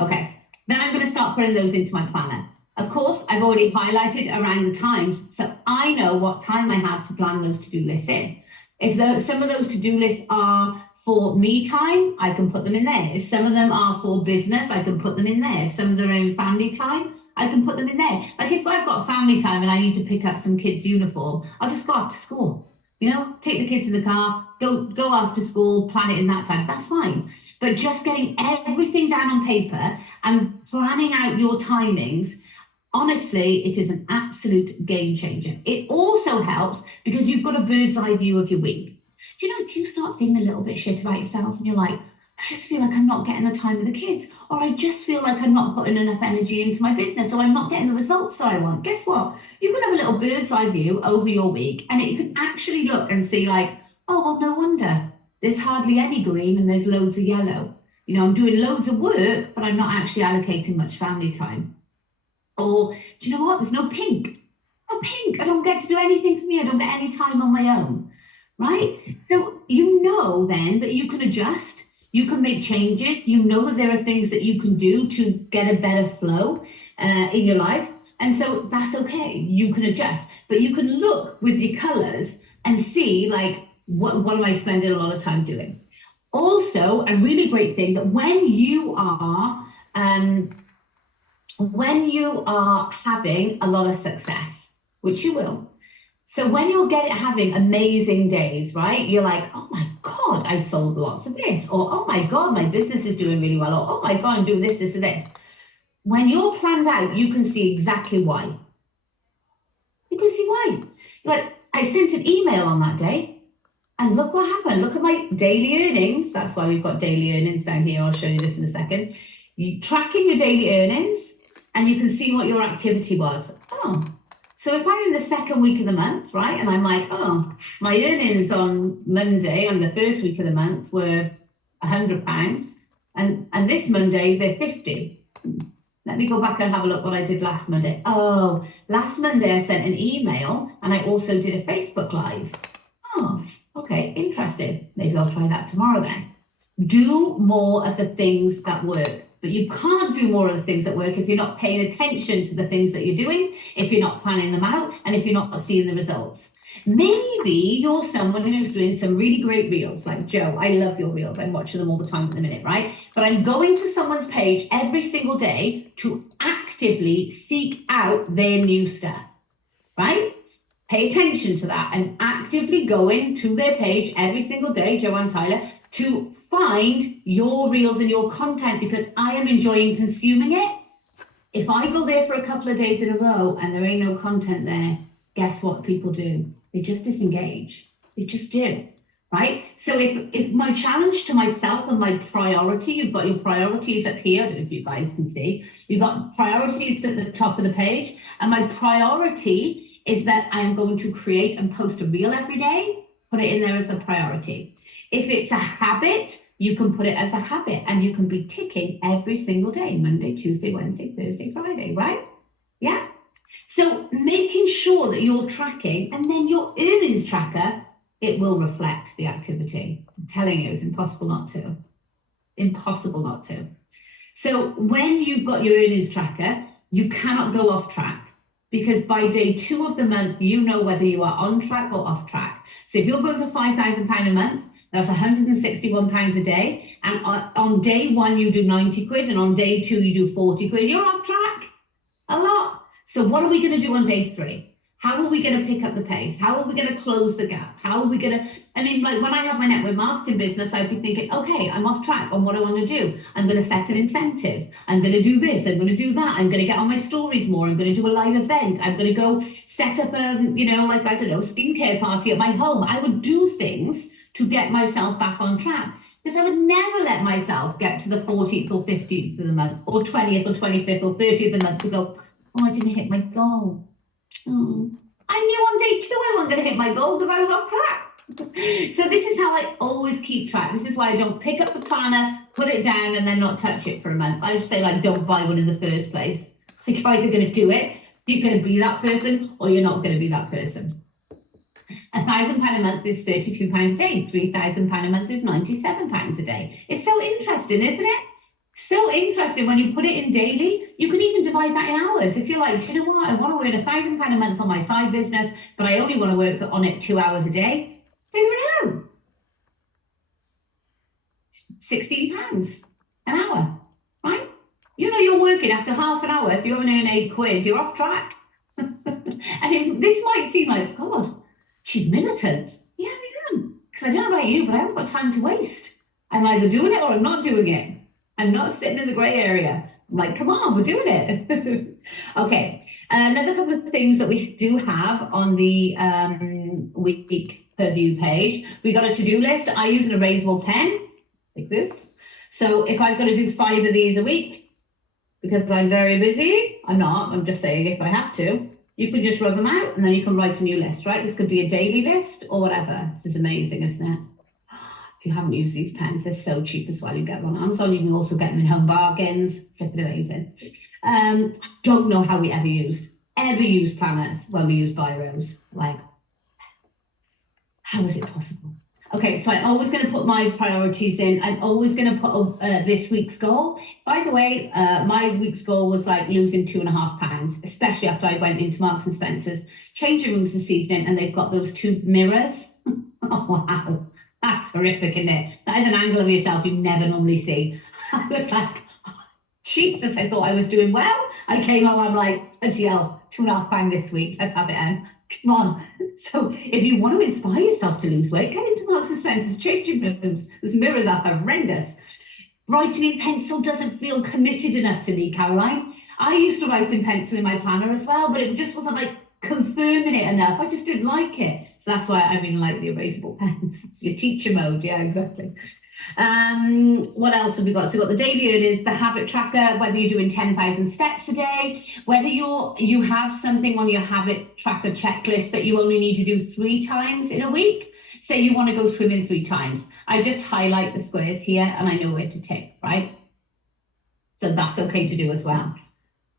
Okay. Then I'm going to start putting those into my planner. Of course, I've already highlighted around the times, so I know what time I have to plan those to-do lists in. If some of those to-do lists are for me time, I can put them in there. If some of them are for business, I can put them in there. If some of them are in family time, I can put them in there. Like if I've got family time and I need to pick up some kids' uniform, I'll just go after school. Take the kids in the car, go after school, plan it in that time. That's fine. But just getting everything down on paper and planning out your timings, honestly, it is an absolute game changer. It also helps because you've got a bird's eye view of your week. Do you know, if you start feeling a little bit shit about yourself and you're like, I just feel like I'm not getting the time with the kids, or I just feel like I'm not putting enough energy into my business, or I'm not getting the results that I want. Guess what? You can have a little bird's eye view over your week, and you can actually look and see like, oh, well, no wonder. There's hardly any green and there's loads of yellow. I'm doing loads of work, but I'm not actually allocating much family time. Or, do you know what? There's no pink. No pink. I don't get to do anything for me. I don't get any time on my own, right? So then that you can adjust. You can make changes. That there are things that you can do to get a better flow in your life. And so that's okay. You can adjust, but you can look with your colors and see like, what am I spending a lot of time doing? Also, a really great thing that when you are having a lot of success, which you will, so when you're having amazing days, right? You're like, oh my God, I sold lots of this. Or, oh my God, my business is doing really well. Or, oh my God, I'm doing this, this, and this. When you're planned out, you can see exactly why. You can see why. Like, I sent an email on that day, and look what happened. Look at my daily earnings. That's why we've got daily earnings down here. I'll show you this in a second. You're tracking your daily earnings, and you can see what your activity was. Oh. So if I'm in the second week of the month, right, and I'm like, oh, my earnings on Monday on the first week of the month were £100, and this Monday they're 50. Let me go back and have a look what I did last Monday. Oh, last Monday I sent an email and I also did a Facebook Live. Oh, okay, interesting. Maybe I'll try that tomorrow then. Do more of the things that work. But you can't do more of the things that work if you're not paying attention to the things that you're doing, if you're not planning them out, and if you're not seeing the results. Maybe you're someone who's doing some really great reels, like Joe. I love your reels. I'm watching them all the time at the minute, right? But I'm going to someone's page every single day to actively seek out their new stuff, right? Pay attention to that and actively going to their page every single day, Joanne Tyler, to find your reels and your content because I am enjoying consuming it. If I go there for a couple of days in a row and there ain't no content there, guess what people do? They just disengage. They just do, right? So if my challenge to myself and my priority, you've got your priorities up here, I don't know if you guys can see, you've got priorities at the top of the page, and my priority is that I'm going to create and post a reel every day, put it in there as a priority. If it's a habit, you can put it as a habit and you can be ticking every single day, Monday, Tuesday, Wednesday, Thursday, Friday, right? Yeah. So making sure that you're tracking, and then your earnings tracker, it will reflect the activity. I'm telling you, it's impossible not to. Impossible not to. So when you've got your earnings tracker, you cannot go off track because by day 2 of the month, you know whether you are on track or off track. So if you're going for £5,000 a month, that's £161 a day. And on day 1, you do 90 quid. And on day 2, you do 40 quid. You're off track a lot. So what are we going to do on day 3? How are we going to pick up the pace? How are we going to close the gap? How are we going to, like when I have my network marketing business, I'd be thinking, okay, I'm off track on what I want to do. I'm going to set an incentive. I'm going to do this. I'm going to do that. I'm going to get on my stories more. I'm going to do a live event. I'm going to go set up a, skincare party at my home. I would do things to get myself back on track. Because I would never let myself get to the 14th or 15th of the month, or 20th or 25th or 30th of the month to go, oh, I didn't hit my goal. Oh. I knew on day 2 I wasn't going to hit my goal because I was off track. So this is how I always keep track. This is why I don't pick up the planner, put it down, and then not touch it for a month. I just say, don't buy one in the first place. Like, you're either going to do it, you're going to be that person, or you're not going to be that person. £1,000 a month is £32 a day. £3,000 a month is £97 a day. It's so interesting, isn't it? So interesting when you put it in daily. You can even divide that in hours. If you're like, do you know what? I want to earn £1,000 a month on my side business, but I only want to work on it 2 hours a day. Figure it out. £16 an hour, right? You know your you're working after half an hour, if you haven't earned £8, you're off track. And this might seem like, God, she's militant. Yeah, I am. Because I don't know about you, but I haven't got time to waste. I'm either doing it or I'm not doing it. I'm not sitting in the grey area. I'm like, come on, we're doing it. Okay, another couple of things that we do have on the week per view page. We got a to-do list. I use an erasable pen, like this. So if I've got to do 5 of these a week, because I'm very busy, I'm just saying if I have to, you can just rub them out and then you can write a new list, right? This could be a daily list or whatever. This is amazing, isn't it? If you haven't used these pens, they're so cheap as well. You get them on Amazon. You can also get them in Home Bargains. Flipping amazing. Don't know how we ever used planners when we used biros. Like, how is it possible? Okay, so I'm always going to put my priorities in. I'm always going to put this week's goal. By the way, my week's goal was like losing 2.5 pounds, especially after I went into Marks and Spencer's changing rooms this evening and they've got those 2 mirrors. Oh, wow. That's horrific, isn't it? That is an angle of yourself you never normally see. I was like, oh, Jesus, I thought I was doing well. I came home, I'm like, bloody hell, £2.5 this week. Let's have it, Em. Come on. So if you want to inspire yourself to lose weight, get into Marks and Spencer's changing rooms. Those mirrors are horrendous. Writing in pencil doesn't feel committed enough to me, Caroline. I used to write in pencil in my planner as well, but it just wasn't like confirming it enough. I just didn't like it. So that's why I really like the erasable pens. It's your teacher mode. Yeah, exactly. What else have we got? So we've got the daily earnings, the habit tracker, whether you're doing 10,000 steps a day, whether you have something on your habit tracker checklist that you only need to do 3 times in a week. Say you want to go swimming 3 times. I just highlight the squares here and I know where to tick, right? So that's okay to do as well.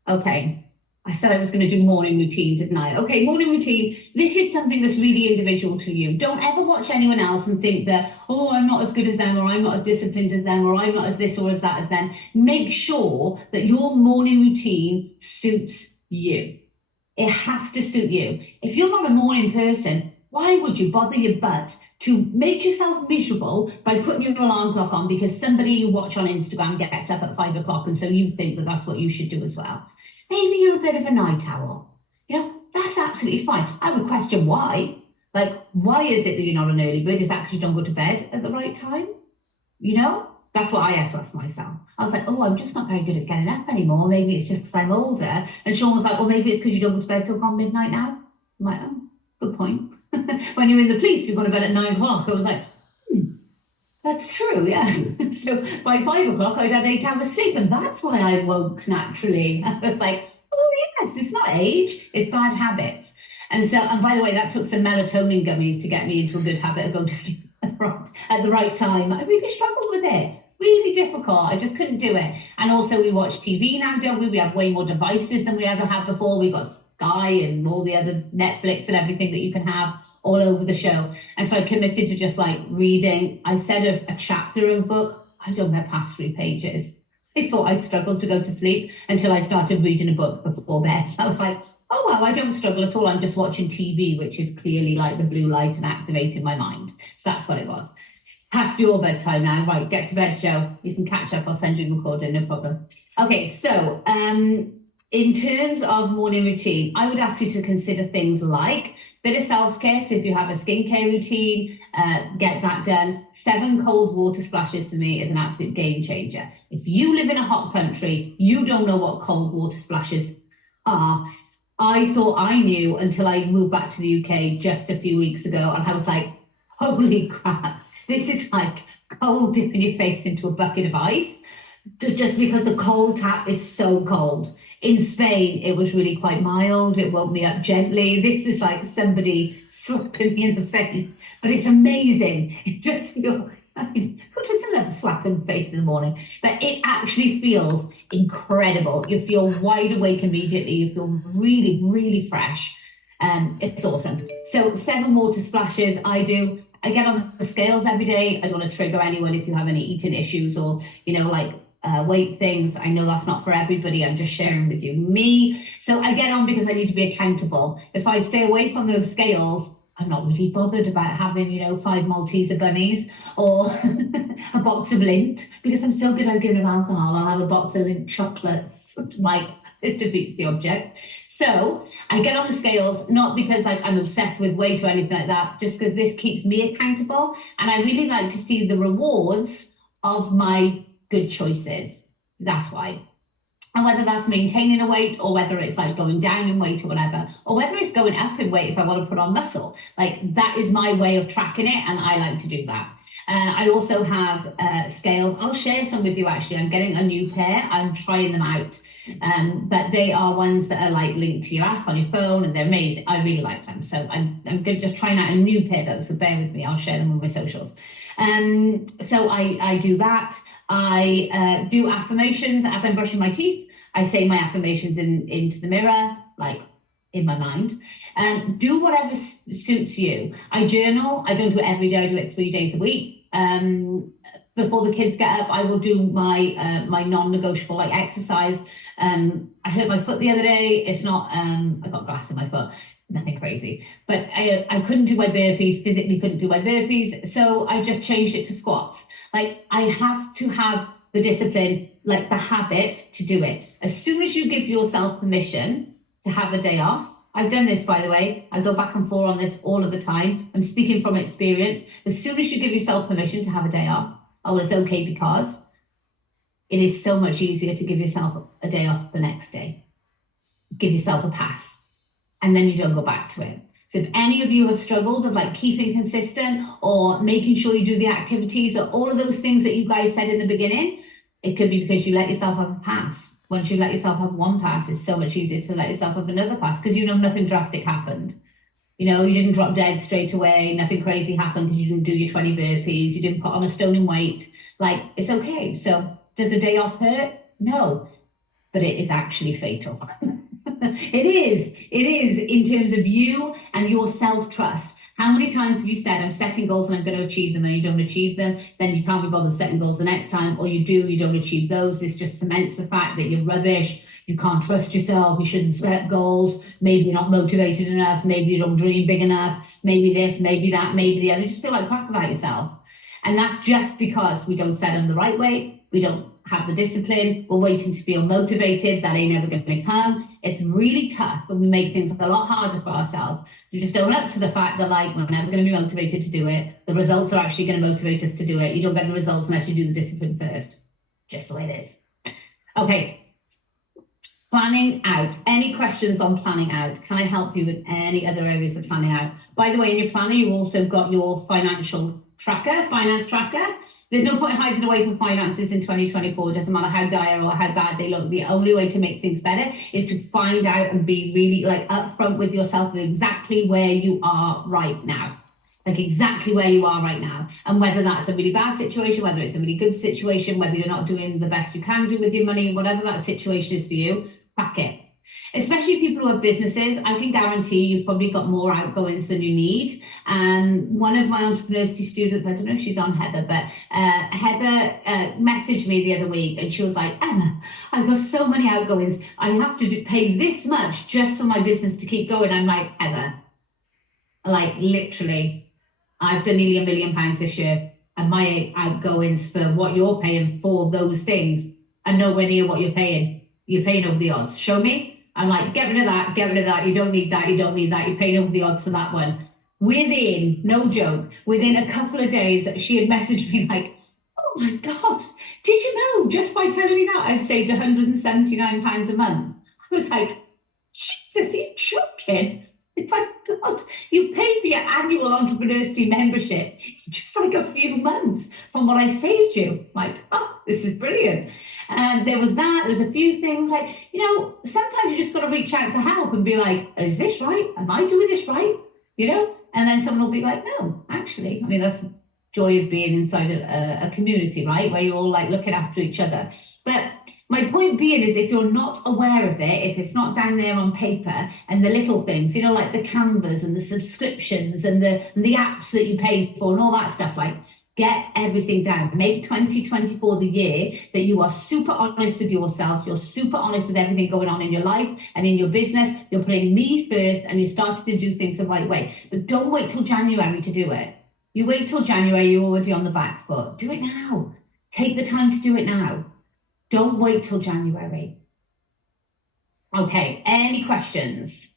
Okay. I said I was going to do morning routine, didn't I? Okay, morning routine. This is something that's really individual to you. Don't ever watch anyone else and think that, oh, I'm not as good as them, or I'm not as disciplined as them, or I'm not as this or as that as them. Make sure that your morning routine suits you. It has to suit you. If you're not a morning person, why would you bother your butt to make yourself miserable by putting your alarm clock on because somebody you watch on Instagram gets up at 5 o'clock and so you think that that's what you should do as well? Maybe you're a bit of a night owl. You know, that's absolutely fine. I would question why. Like, why is it that you're not an early bird? Is that because you don't go to bed at the right time? You know, that's what I had to ask myself. I was like, oh, I'm just not very good at getting up anymore. Maybe it's just because I'm older. And Sean was like, well, maybe it's because you don't go to bed till gone midnight now. I'm like, oh, good point. When you're in the police, you've gone to bed at 9 o'clock. I was like, that's true, yes. So by 5 o'clock, I'd had 8 hours sleep, and that's why I woke naturally. I was like, oh yes, it's not age, it's bad habits. And so, and by the way, that took some melatonin gummies to get me into a good habit of going to sleep at the right time. I really struggled with it. Really difficult. I just couldn't do it. And also we watch TV now, don't we? We have way more devices than we ever had before. We've got Sky and all the other Netflix and everything that you can have all over the show. And so I committed to just like reading. I said a chapter of a book. I don't get past 3 pages. I thought I struggled to go to sleep until I started reading a book before bed. I was like, oh, wow, I don't struggle at all. I'm just watching TV, which is clearly like the blue light and activating my mind. So that's what it was. It's past your bedtime now. Right, get to bed, Joe. You can catch up. I'll send you a recording, no problem. Okay, so in terms of morning routine, I would ask you to consider things like bit of self-care. So if you have a skincare routine, get that done. 7 cold water splashes for me is an absolute game changer. If you live in a hot country, you don't know what cold water splashes are. I thought I knew until I moved back to the UK just a few weeks ago. And I was like, holy crap, this is like cold dipping your face into a bucket of ice. Just because the cold tap is so cold. In Spain, it was really quite mild. It woke me up gently. This is like somebody slapping me in the face, but it's amazing. It just feels, I mean, who doesn't love a slap in the face in the morning? But it actually feels incredible. You feel wide awake immediately. You feel really, really fresh. It's awesome. So 7 water splashes I do. I get on the scales every day. I don't want to trigger anyone if you have any eating issues or, you know, like weight things. I know that's not for everybody. I'm just sharing with you me. So I get on because I need to be accountable. If I stay away from those scales, I'm not really bothered about having, 5 Malteser bunnies or a box of Lindt, because I'm so good at giving them alcohol. I'll have a box of Lindt chocolates. Like, this defeats the object. So I get on the scales, not because I'm obsessed with weight or anything like that, just because this keeps me accountable. And I really like to see the rewards of my good choices. That's why. And whether that's maintaining a weight, or whether it's like going down in weight or whatever, or whether it's going up in weight if I want to put on muscle, like that is my way of tracking it, and I like to do that. I also have scales. I'll share some with you actually. I'm getting a new pair. I'm trying them out. But they are ones that are like linked to your app on your phone, and they're amazing. I really like them. So I'm just trying out a new pair though, so bear with me. I'll share them on my socials. So I do that. I do affirmations as I'm brushing my teeth. I say my affirmations into the mirror, like in my mind. Do whatever suits you. I journal. I don't do it every day. I do it 3 days a week. Before the kids get up, I will do my my non-negotiable like exercise. I hurt my foot the other day. It's not, I got glass in my foot, nothing crazy, but I couldn't do my burpees, physically couldn't do my burpees. So I just changed it to squats. Like, I have to have the discipline, like the habit to do it. As soon as you give yourself permission to have a day off, I've done this, by the way, I go back and forth on this all of the time. I'm speaking from experience. As soon as you give yourself permission to have a day off, oh, it's okay, because it is so much easier to give yourself a day off the next day. Give yourself a pass, and then you don't go back to it. So if any of you have struggled of like keeping consistent or making sure you do the activities or all of those things that you guys said in the beginning, it could be because you let yourself have a pass. Once you let yourself have one pass, it's so much easier to let yourself have another pass, because nothing drastic happened. You didn't drop dead straight away. Nothing crazy happened because you didn't do your 20 burpees. You didn't put on a stone in weight. Like, it's okay. So does a day off hurt? No, but it is actually fatal. It is in terms of you and your self-trust. How many times have you said, I'm setting goals and I'm going to achieve them, and you don't achieve them? Then you can't be bothered setting goals the next time, or you do, you don't achieve those. This just cements the fact that you're rubbish. You can't trust yourself. You shouldn't set goals. Maybe you're not motivated enough. Maybe you don't dream big enough. Maybe this, maybe that, maybe the other. You just feel like crap about yourself. And that's just because we don't set them the right way. We don't have the discipline. We're waiting to feel motivated. That ain't never going to come. It's really tough when we make things a lot harder for ourselves. You just own up to the fact that, like, we're never going to be motivated to do it. The results are actually going to motivate us to do it. You don't get the results unless you do the discipline first. Just the way it is. Okay. Planning out. Any questions on planning out? Can I help you with any other areas of planning out? By the way, in your planner, you've also got your finance tracker. There's no point hiding away from finances in 2024. It doesn't matter how dire or how bad they look. The only way to make things better is to find out and be really like upfront with yourself of exactly where you are right now. Like exactly where you are right now. And whether that's a really bad situation, whether it's a really good situation, whether you're not doing the best you can do with your money, whatever that situation is for you, track it. Especially people who have businesses, I can guarantee you've probably got more outgoings than you need. One of my entrepreneurship students, I don't know if she's on, Heather, but Heather messaged me the other week, and she was like, Emma, I've got so many outgoings. I have to pay this much just for my business to keep going. I'm like, Heather, like literally, I've done nearly £1 million this year, and my outgoings for what you're paying for those things are nowhere near what you're paying. You're paying over the odds. Show me. I'm like, get rid of that, you don't need that, you're paying over the odds for that one. Within, no joke, within a couple of days, she had messaged me like, oh my God, did you know, just by telling me that, I've saved £179 a month. I was like, Jesus, are you joking? It's like, God, you paid for your annual Entrepreneurship membership just like a few months from what I've saved you. Like, oh, this is brilliant. There was that, there's a few things like, sometimes you just got to reach out for help and be like, is this right? Am I doing this right? And then someone will be like, no, actually, that's the joy of being inside a community, right? Where you're all like looking after each other. But my point being is, if you're not aware of it, if it's not down there on paper, and the little things, like the Canvas and the subscriptions and the apps that you pay for and all that stuff, like, Get everything down. Make 2024 the year that you are super honest with yourself. You're super honest with everything going on in your life and in your business. You're putting me first and you're starting to do things the right way. But don't wait till January to do it. You wait till January, you're already on the back foot. Do it now. Take the time to do it now. Don't wait till January. Okay, any questions?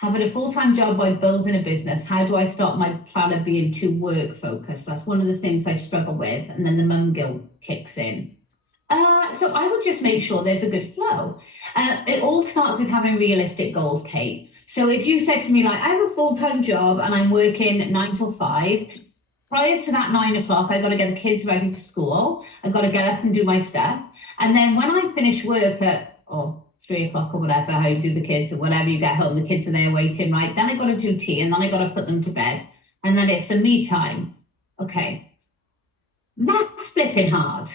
Having a full-time job while building a business, how do I stop my planner being too work focused? That's one of the things I struggle with, and then the mum guilt kicks in. So I would just make sure there's a good flow. It all starts with having realistic goals, Kate. So if you said to me, like, I have a full-time job and I'm working 9 till 5, prior to that 9 o'clock, I got to get the kids ready for school. I got to get up and do my stuff. And then when I finish work at 3 o'clock or whatever, how you do the kids or whatever, you get home, the kids are there waiting, right? Then I got to do tea and then I got to put them to bed. And then it's the me time. Okay. That's flipping hard.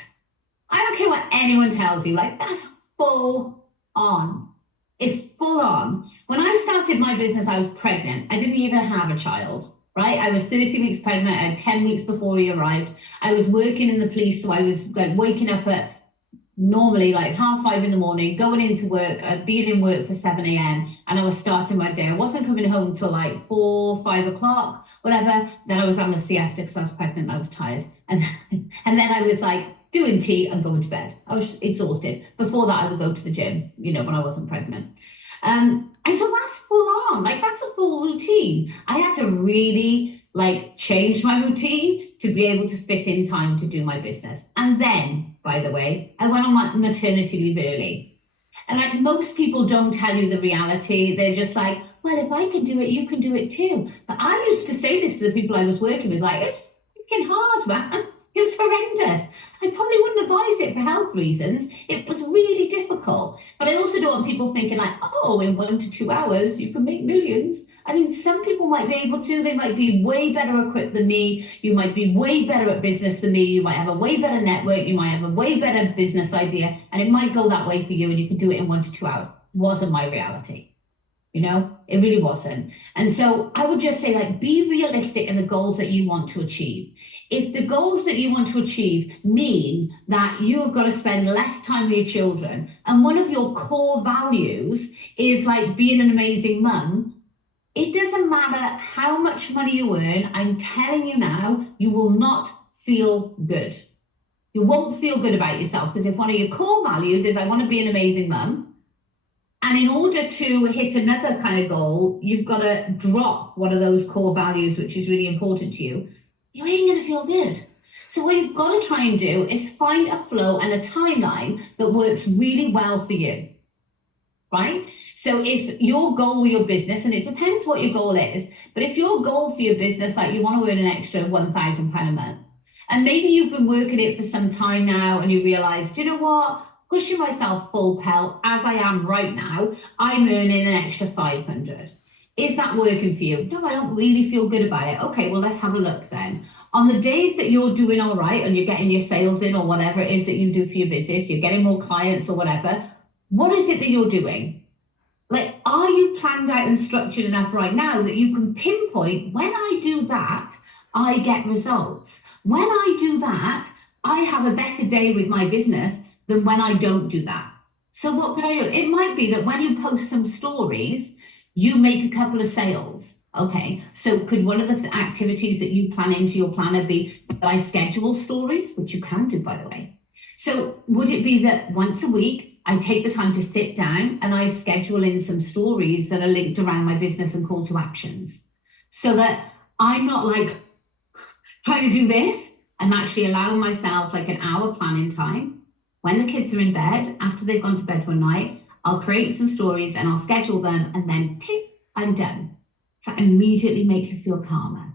I don't care what anyone tells you, like, that's full on. It's full on. When I started my business, I was pregnant. I didn't even have a child, right? I was 30 weeks pregnant. I had 10 weeks before he arrived. I was working in the police, so I was like waking up at normally like 5:30 in the morning, going into work, being in work for 7 a.m. and I was starting my day. I wasn't coming home till like 4, 5 o'clock, whatever. Then I was having a siesta because I was pregnant and I was tired. And then I was like doing tea and going to bed. I was exhausted. Before that, I would go to the gym, when I wasn't pregnant. And so that's full on, like that's a full routine. I had to really like change my routine to be able to fit in time to do my business. And then, by the way, I went on my maternity leave early. And like most people don't tell you the reality. They're just like, well, if I can do it, you can do it too. But I used to say this to the people I was working with, like, it's freaking hard, man. It was horrendous. I probably wouldn't advise it for health reasons. It was really difficult. But I also don't want people thinking like, oh, in 1 to 2 hours, you can make millions. I mean, some people might be able to. They might be way better equipped than me. You might be way better at business than me. You might have a way better network. You might have a way better business idea. And it might go that way for you and you can do it in 1 to 2 hours. Wasn't my reality. It really wasn't. And so I would just say, like, be realistic in the goals that you want to achieve. If the goals that you want to achieve mean that you have got to spend less time with your children, and one of your core values is like being an amazing mum, it doesn't matter how much money you earn. I'm telling you now, you will not feel good. You won't feel good about yourself, because if one of your core values is I want to be an amazing mum, and in order to hit another kind of goal, you've got to drop one of those core values, which is really important to you. You ain't going to feel good. So what you've got to try and do is find a flow and a timeline that works really well for you, right? So if your goal with your business, and it depends what your goal is, but if your goal for your business, like you want to earn an extra £1,000 a month, and maybe you've been working it for some time now and you realize, do you know what? Pushing myself full pelt as I am right now, I'm earning an extra 500. Is that working for you? No, I don't really feel good about it. Okay, well, let's have a look then. On the days that you're doing all right and you're getting your sales in or whatever it is that you do for your business, you're getting more clients or whatever, what is it that you're doing? Like, are you planned out and structured enough right now that you can pinpoint when I do that, I get results? When I do that, I have a better day with my business than when I don't do that. So what could I do? It might be that when you post some stories, you make a couple of sales. Okay, so could one of the activities that you plan into your planner be that I schedule stories, which you can do, by the way? So would it be that once a week, I take the time to sit down and I schedule in some stories that are linked around my business and call to actions, so that I'm not like trying to do this? I'm actually allowing myself like an hour planning time. When the kids are in bed, after they've gone to bed one night, I'll create some stories and I'll schedule them, and then tick, I'm done. So immediately make you feel calmer.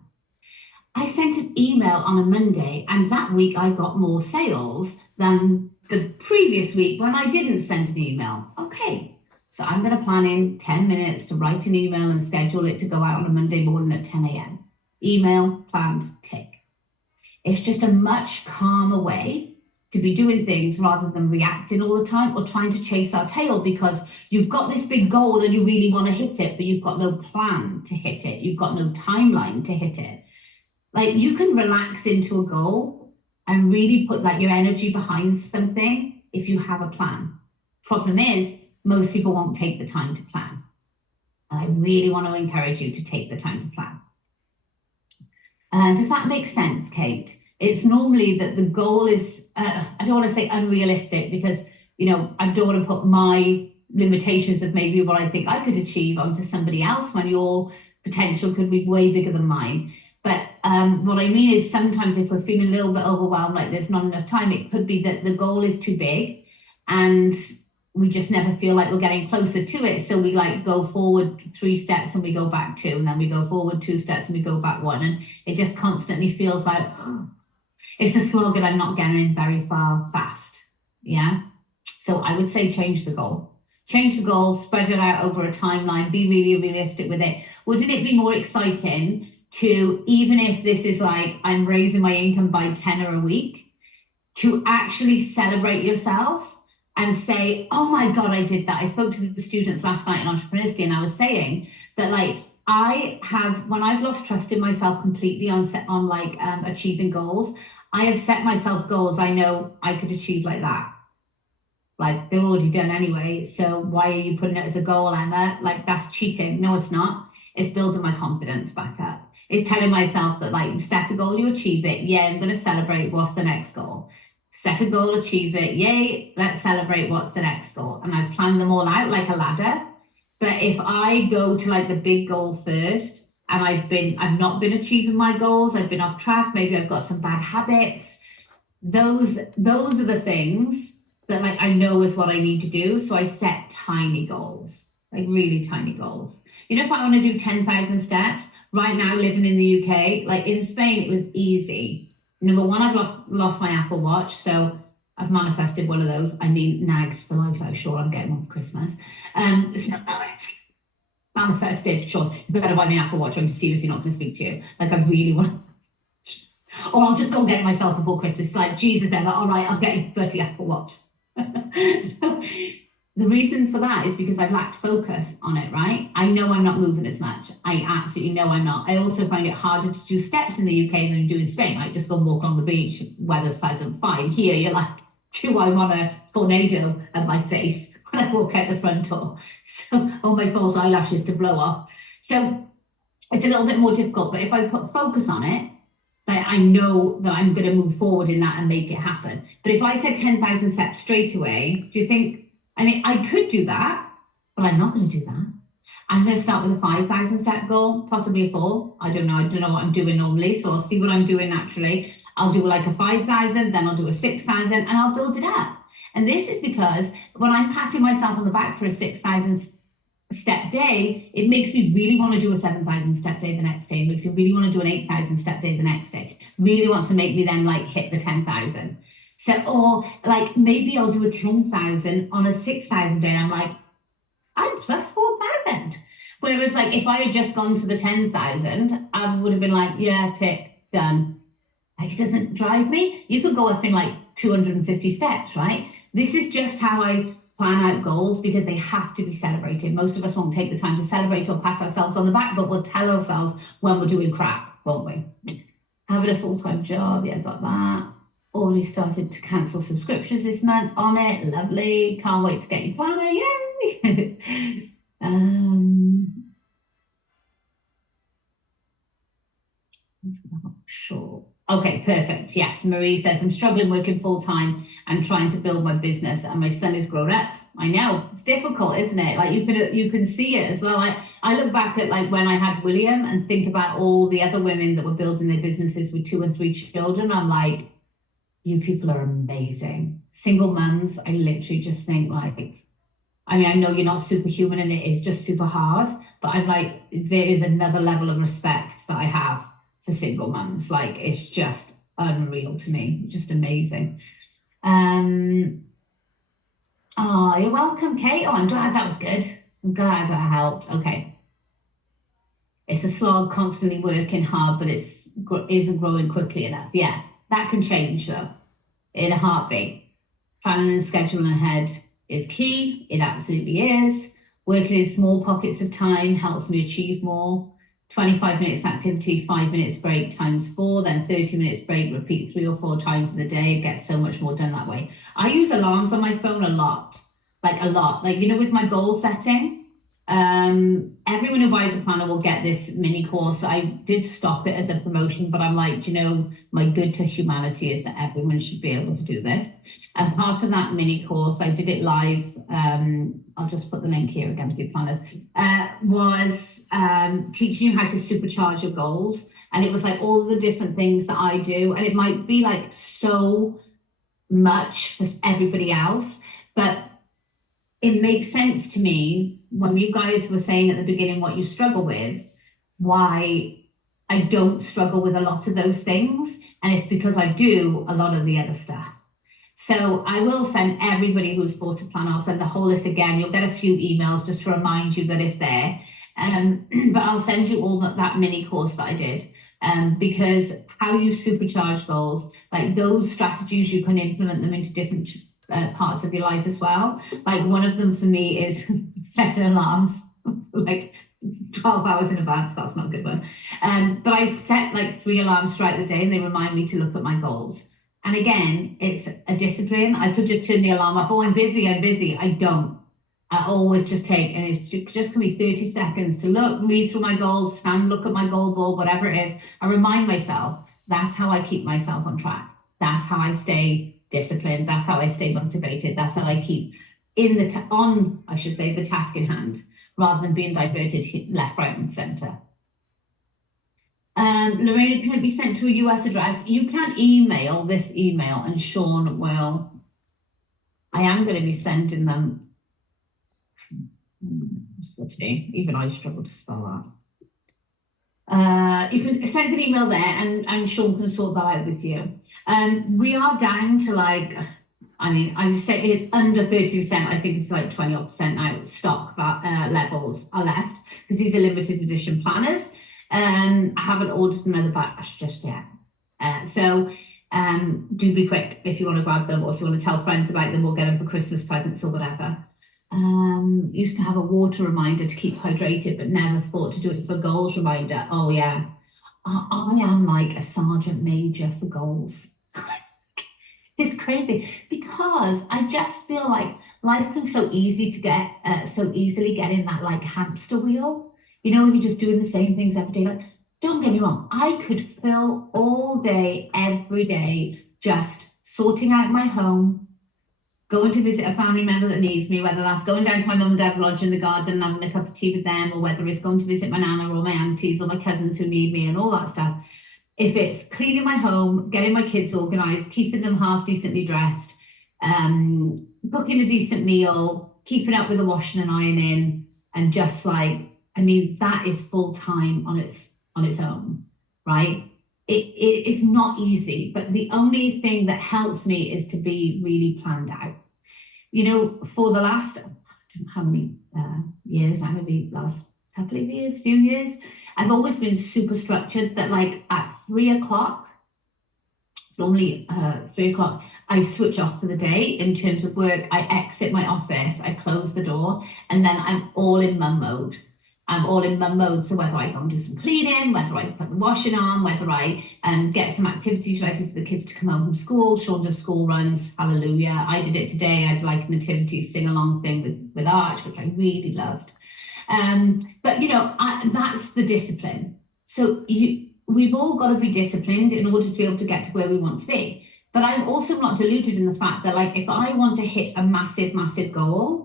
I sent an email on a Monday, and that week I got more sales than the previous week when I didn't send an email. Okay, so I'm going to plan in 10 minutes to write an email and schedule it to go out on a Monday morning at 10 a.m. Email planned, tick. It's just a much calmer way to be doing things rather than reacting all the time or trying to chase our tail because you've got this big goal and you really want to hit it, but you've got no plan to hit it. You've got no timeline to hit it. Like you can relax into a goal and really put like your energy behind something if you have a plan. Problem is, most people won't take the time to plan. And I really want to encourage you to take the time to plan. Does that make sense, Kate? It's normally that the goal is, I don't want to say unrealistic because, you know, I don't want to put my limitations of maybe what I think I could achieve onto somebody else when your potential could be way bigger than mine. But what I mean is sometimes if we're feeling a little bit overwhelmed, like there's not enough time, it could be that the goal is too big and we just never feel like we're getting closer to it. So we like go forward 3 steps and we go back 2, and then we go forward 2 steps and we go back 1. And it just constantly feels like, oh, it's a slog and I'm not getting very far fast. Yeah. So I would say change the goal. Change the goal, spread it out over a timeline, be really realistic with it. Wouldn't it be more exciting to, even if this is like, I'm raising my income by 10 a week, to actually celebrate yourself and say, oh my God, I did that. I spoke to the students last night in Entrepreneurity and I was saying that like, I have, when I've lost trust in myself completely on achieving goals, I have set myself goals I know I could achieve like that. Like they're already done anyway. So why are you putting it as a goal, Emma? Like that's cheating. No, it's not. It's building my confidence back up. It's telling myself that like you set a goal, you achieve it. Yeah, I'm going to celebrate. What's the next goal? Set a goal, achieve it. Yay, let's celebrate. What's the next goal? And I've planned them all out like a ladder. But if I go to like the big goal first and I've not been achieving my goals, I've been off track, maybe I've got some bad habits. Those are the things that like I know is what I need to do. So I set tiny goals, like really tiny goals. You know, if I want to do 10,000 steps, right now living in the UK, like in Spain, it was easy. Number one, I've lost my Apple Watch, so I've manifested one of those. I mean, nagged the life out. Sure, I'm getting one for Christmas. So it's manifested. Sure, you better buy me an Apple Watch. I'm seriously not going to speak to you. Like, I really want. Or I'll just go get it myself before Christmas. It's like, Jesus, Emma, all right, I'll get you a bloody Apple Watch. So the reason for that is because I've lacked focus on it, right? I know I'm not moving as much. I absolutely know I'm not. I also find it harder to do steps in the UK than you do in Spain. Like just go and walk along the beach, weather's pleasant, fine. Here you're like, do I want a tornado at my face when I walk out the front door? So all my false eyelashes to blow off. So it's a little bit more difficult, but if I put focus on it, I know that I'm going to move forward in that and make it happen. But if I said 10,000 steps straight away, do you think, I mean, I could do that, but I'm not going to do that. I'm going to start with a 5,000 step goal, possibly a 4. I don't know. I don't know what I'm doing normally. So I'll see what I'm doing naturally. I'll do like a 5,000, then I'll do a 6,000 and I'll build it up. And this is because when I'm patting myself on the back for a 6,000 step day, it makes me really want to do a 7,000 step day the next day. It makes me really want to do an 8,000 step day the next day. Really wants to make me then like hit the 10,000. So, or like maybe I'll do a 10,000 on a 6,000 day and I'm like, I'm plus 4,000. Whereas like if I had just gone to the 10,000, I would have been like, yeah, tick, done. Like it doesn't drive me. You could go up in like 250 steps, right? This is just how I plan out goals because they have to be celebrated. Most of us won't take the time to celebrate or pat ourselves on the back, but we'll tell ourselves when we're doing crap, won't we? Having a full-time job, yeah, got that. Already started to cancel subscriptions this month on it. Lovely. Can't wait to get your planner. Yay! Sure. Okay, perfect. Yes, Marie says, I'm struggling working full-time and trying to build my business and my son is grown up. I know, it's difficult, isn't it? Like you can see it as well. I look back at like when I had William and think about all the other women that were building their businesses with 2 and 3 children. I'm like, you people are amazing. Single mums, I literally just think like, I mean, I know you're not superhuman and it is just super hard, but I'm like, there is another level of respect that I have for single mums. Like, it's just unreal to me, just amazing. Oh, you're welcome, Kate. Oh, I'm glad that was good. I'm glad that helped. Okay. It's a slog, constantly working hard, but isn't growing quickly enough. Yeah, that can change though. in a heartbeat. Planning and scheduling ahead is key. It absolutely is. Working in small pockets of time helps me achieve more. 25 minutes activity, 5 minutes break times 4, then 30 minutes break, repeat 3 or 4 times in the day. Get so much more done that way. I use alarms on my phone a lot, like with my goal setting. Everyone who buys a planner will get this mini course. I did stop it as a promotion, but I'm like, my good to humanity is that everyone should be able to do this. And part of that mini course, I did it live. I'll just put the link here again to your planners. Was teaching you how to supercharge your goals, and it was like all the different things that I do, and it might be like so much for everybody else, but it makes sense to me when you guys were saying at the beginning what you struggle with, why I don't struggle with a lot of those things. And it's because I do a lot of the other stuff. So I will send everybody who's bought a plan, I'll send the whole list again. You'll get a few emails just to remind you that it's there. But I'll send you all that mini course that I did. Because how you supercharge goals, like those strategies, you can implement them into different parts of your life as well. Like one of them for me is setting alarms like 12 hours in advance. That's not a good one. But I set like 3 alarms throughout the day, and they remind me to look at my goals. And again, it's a discipline. I could just turn the alarm up. Oh, I'm busy. I don't. I always just take, and it's just gonna be 30 seconds to read through my goals, stand, look at my goal board, whatever it is. I remind myself. That's how I keep myself on track. That's how I stay disciplined. That's how I stay motivated. That's how I keep the task in hand, rather than being diverted left, right, and center. Lorraine, can it be sent to a US address? You can email this email, and Sean will. I am going to be sending them. Even I struggle to spell that. You can send an email there, and Sean can sort that out with you. We are down to I would say it's under 30%. I think it's like 20% now. Stock levels are left because these are limited edition planners. I haven't ordered another batch just yet. So do be quick if you want to grab them, or if you want to tell friends about them or get them for Christmas presents or whatever. Used to have a water reminder to keep hydrated, but never thought to do it for goals reminder. Oh yeah, I am like a sergeant major for goals. It's crazy because I just feel like life can so easily get in that like hamster wheel. You're just doing the same things every day. Like, don't get me wrong, I could fill all day, every day, just sorting out my home, going to visit a family member that needs me, whether that's going down to my mum and dad's lodge in the garden and having a cup of tea with them, or whether it's going to visit my nana or my aunties or my cousins who need me and all that stuff. If it's cleaning my home, getting my kids organised, keeping them half decently dressed, cooking a decent meal, keeping up with the washing and ironing, and just that is full time on its own, right? It is not easy, but the only thing that helps me is to be really planned out. For the last, I don't know how many years now, maybe last couple of years, few years, I've always been super structured that at 3 o'clock, it's normally 3 o'clock, I switch off for the day in terms of work. I exit my office, I close the door, and then I'm all in mum mode. So whether I go and do some cleaning, whether I put the washing on, whether I get some activities ready for the kids to come home from school. Sean does school runs, hallelujah. I did it today. I did like a nativity sing-along thing with Arch, which I really loved. But that's the discipline. So we've all got to be disciplined in order to be able to get to where we want to be. But I'm also not deluded in the fact that if I want to hit a massive, massive goal,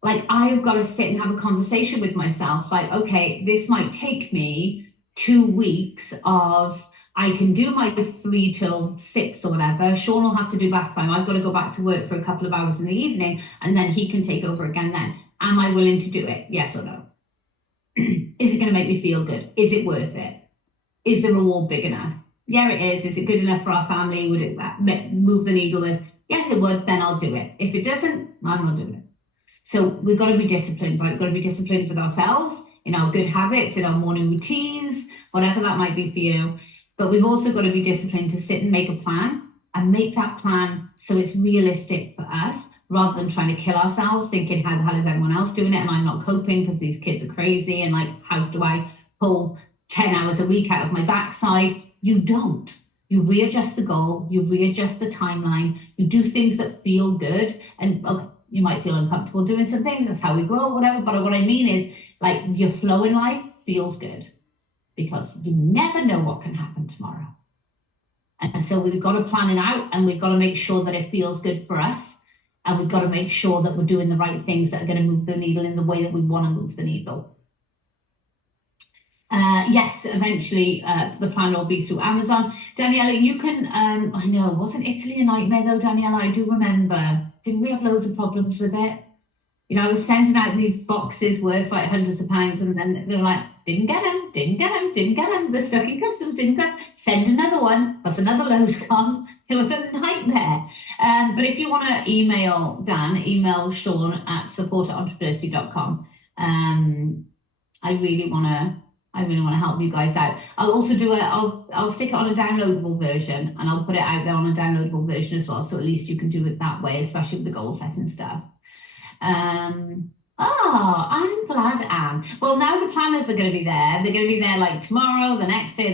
I've got to sit and have a conversation with myself. Okay, this might take me 2 weeks of, I can do my 3 till 6 or whatever. Sean will have to do bath time. I've got to go back to work for a couple of hours in the evening, and then he can take over again then. Am I willing to do it? Yes or no? Is it going to make me feel good? Is it worth it? Is the reward big enough? Yeah, it is. Is it good enough for our family? Would it move the needle? Yes, it would. Then I'll do it. If it doesn't, I'm not doing it. So we've got to be disciplined, right? We've got to be disciplined with ourselves, in our good habits, in our morning routines, whatever that might be for you. But we've also got to be disciplined to sit and make a plan and make that plan so it's realistic for us, rather than trying to kill ourselves thinking, how the hell is everyone else doing it and I'm not coping because these kids are crazy, and like, how do I pull 10 hours a week out of my backside? You don't. You readjust the goal, you readjust the timeline, you do things that feel good, and you might feel uncomfortable doing some things, that's how we grow, whatever, but what I mean is, like, your flow in life feels good, because you never know what can happen tomorrow. And so we've got to plan it out, and we've got to make sure that it feels good for us, and we've got to make sure that we're doing the right things that are going to move the needle in the way that we want to move the needle. Yes, eventually the plan will be through Amazon. Daniela, you can, I know, wasn't Italy a nightmare though, Daniela? I do remember. Didn't we have loads of problems with it? You know, I was sending out these boxes worth like hundreds of pounds, and then they were like, didn't get them, they're stuck in customs, send another one, plus another load come. It was a nightmare. But if you want to email Dan, email Sean at support@entrepreneurship.com. I really want to help you guys out. I'll also do I'll stick it on a downloadable version, and I'll put it out there on a downloadable version as well, so at least you can do it that way, especially with the goal setting stuff. I'm glad, Anne. Well, now the planners are going to be there. They're going to be there like tomorrow, the next day,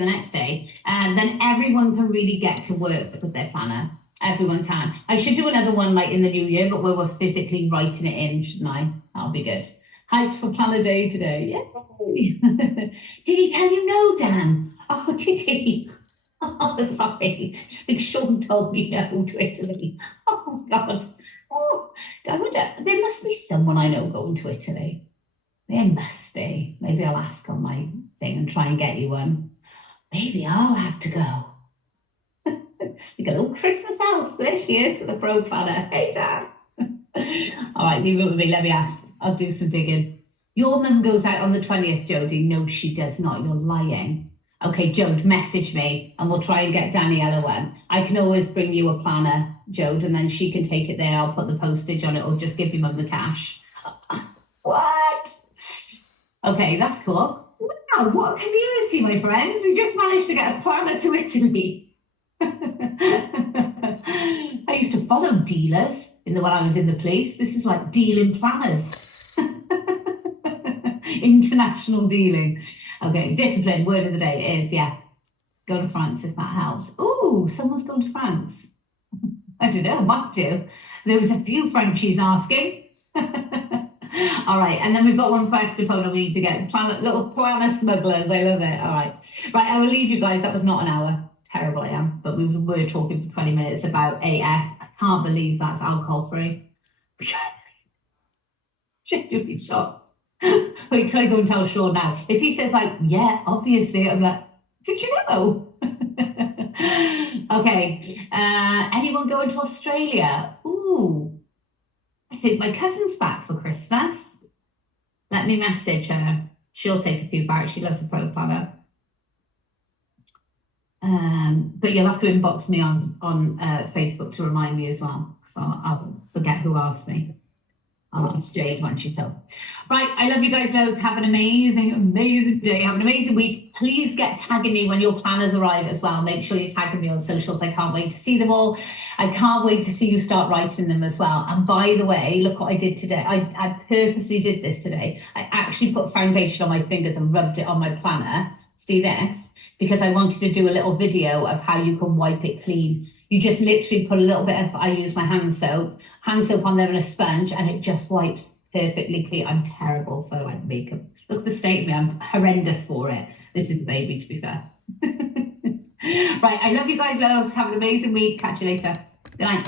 and then everyone can really get to work with their planner. Everyone can. I should do another one like in the new year, but where we're physically writing it in, shouldn't I? That'll be good. Hyped for planner day today. Yay! Did he tell you no, Dan? Oh, did he? Oh, sorry. Just think Sean told me no to Italy. Oh, God. Oh, I wonder, there must be someone I know going to Italy. There must be. Maybe I'll ask on my thing and try and get you one. Maybe I'll have to go. Like a little Christmas elf. There she is with a pro planner. Hey, Dan. All right, leave it with me. Let me ask. I'll do some digging. Your mum goes out on the 20th, Jodie. No, she does not. You're lying. Okay, Jode, message me and we'll try and get Daniela one. I can always bring you a planner, Jode, and then she can take it there. I'll put the postage on it, or just give your mum the cash. What? Okay, that's cool. Wow, what a community, my friends. We just managed to get a planner to Italy. I used to follow dealers when I was in the police. This is like dealing planners. International dealing. Okay, discipline, word of the day is, yeah, go to France if that helps. Oh, someone's gone to France. I don't know, might do. There was a few Frenchies asking. All right, and then we've got one for Estepona we need to get. Little planner smugglers, I love it. All right. Right, I will leave you guys. That was not an hour. Terrible I am, but we were talking for 20 minutes about AF. I can't believe that's alcohol free. Genuinely shocked. Wait till I go and tell Sean now. If he says like, yeah, obviously, I'm like, did you know? Okay. Anyone going to Australia? Ooh, I think my cousin's back for Christmas. Let me message her. She'll take a few back. She loves a pro planner. But you'll have to inbox me on Facebook to remind me as well, because I'll forget who asked me. I'll ask Jade when she's home. Right, I love you guys loads. Have an amazing day. Have an amazing week. Please get tagging me when your planners arrive as well. Make sure you're tagging me on socials. I can't wait to see them all. I can't wait to see you start writing them as well. And by the way, look what I did today. I purposely did this today. I actually put foundation on my fingers and rubbed it on my planner. See this? Because I wanted to do a little video of how you can wipe it clean. You just literally put a little bit of, I use my hand soap on there and a sponge, and it just wipes perfectly clean. I'm terrible for like makeup. Look at the state of me, I'm horrendous for it. This is the baby, to be fair. Right, I love you guys loads. Have an amazing week. Catch you later. Good night.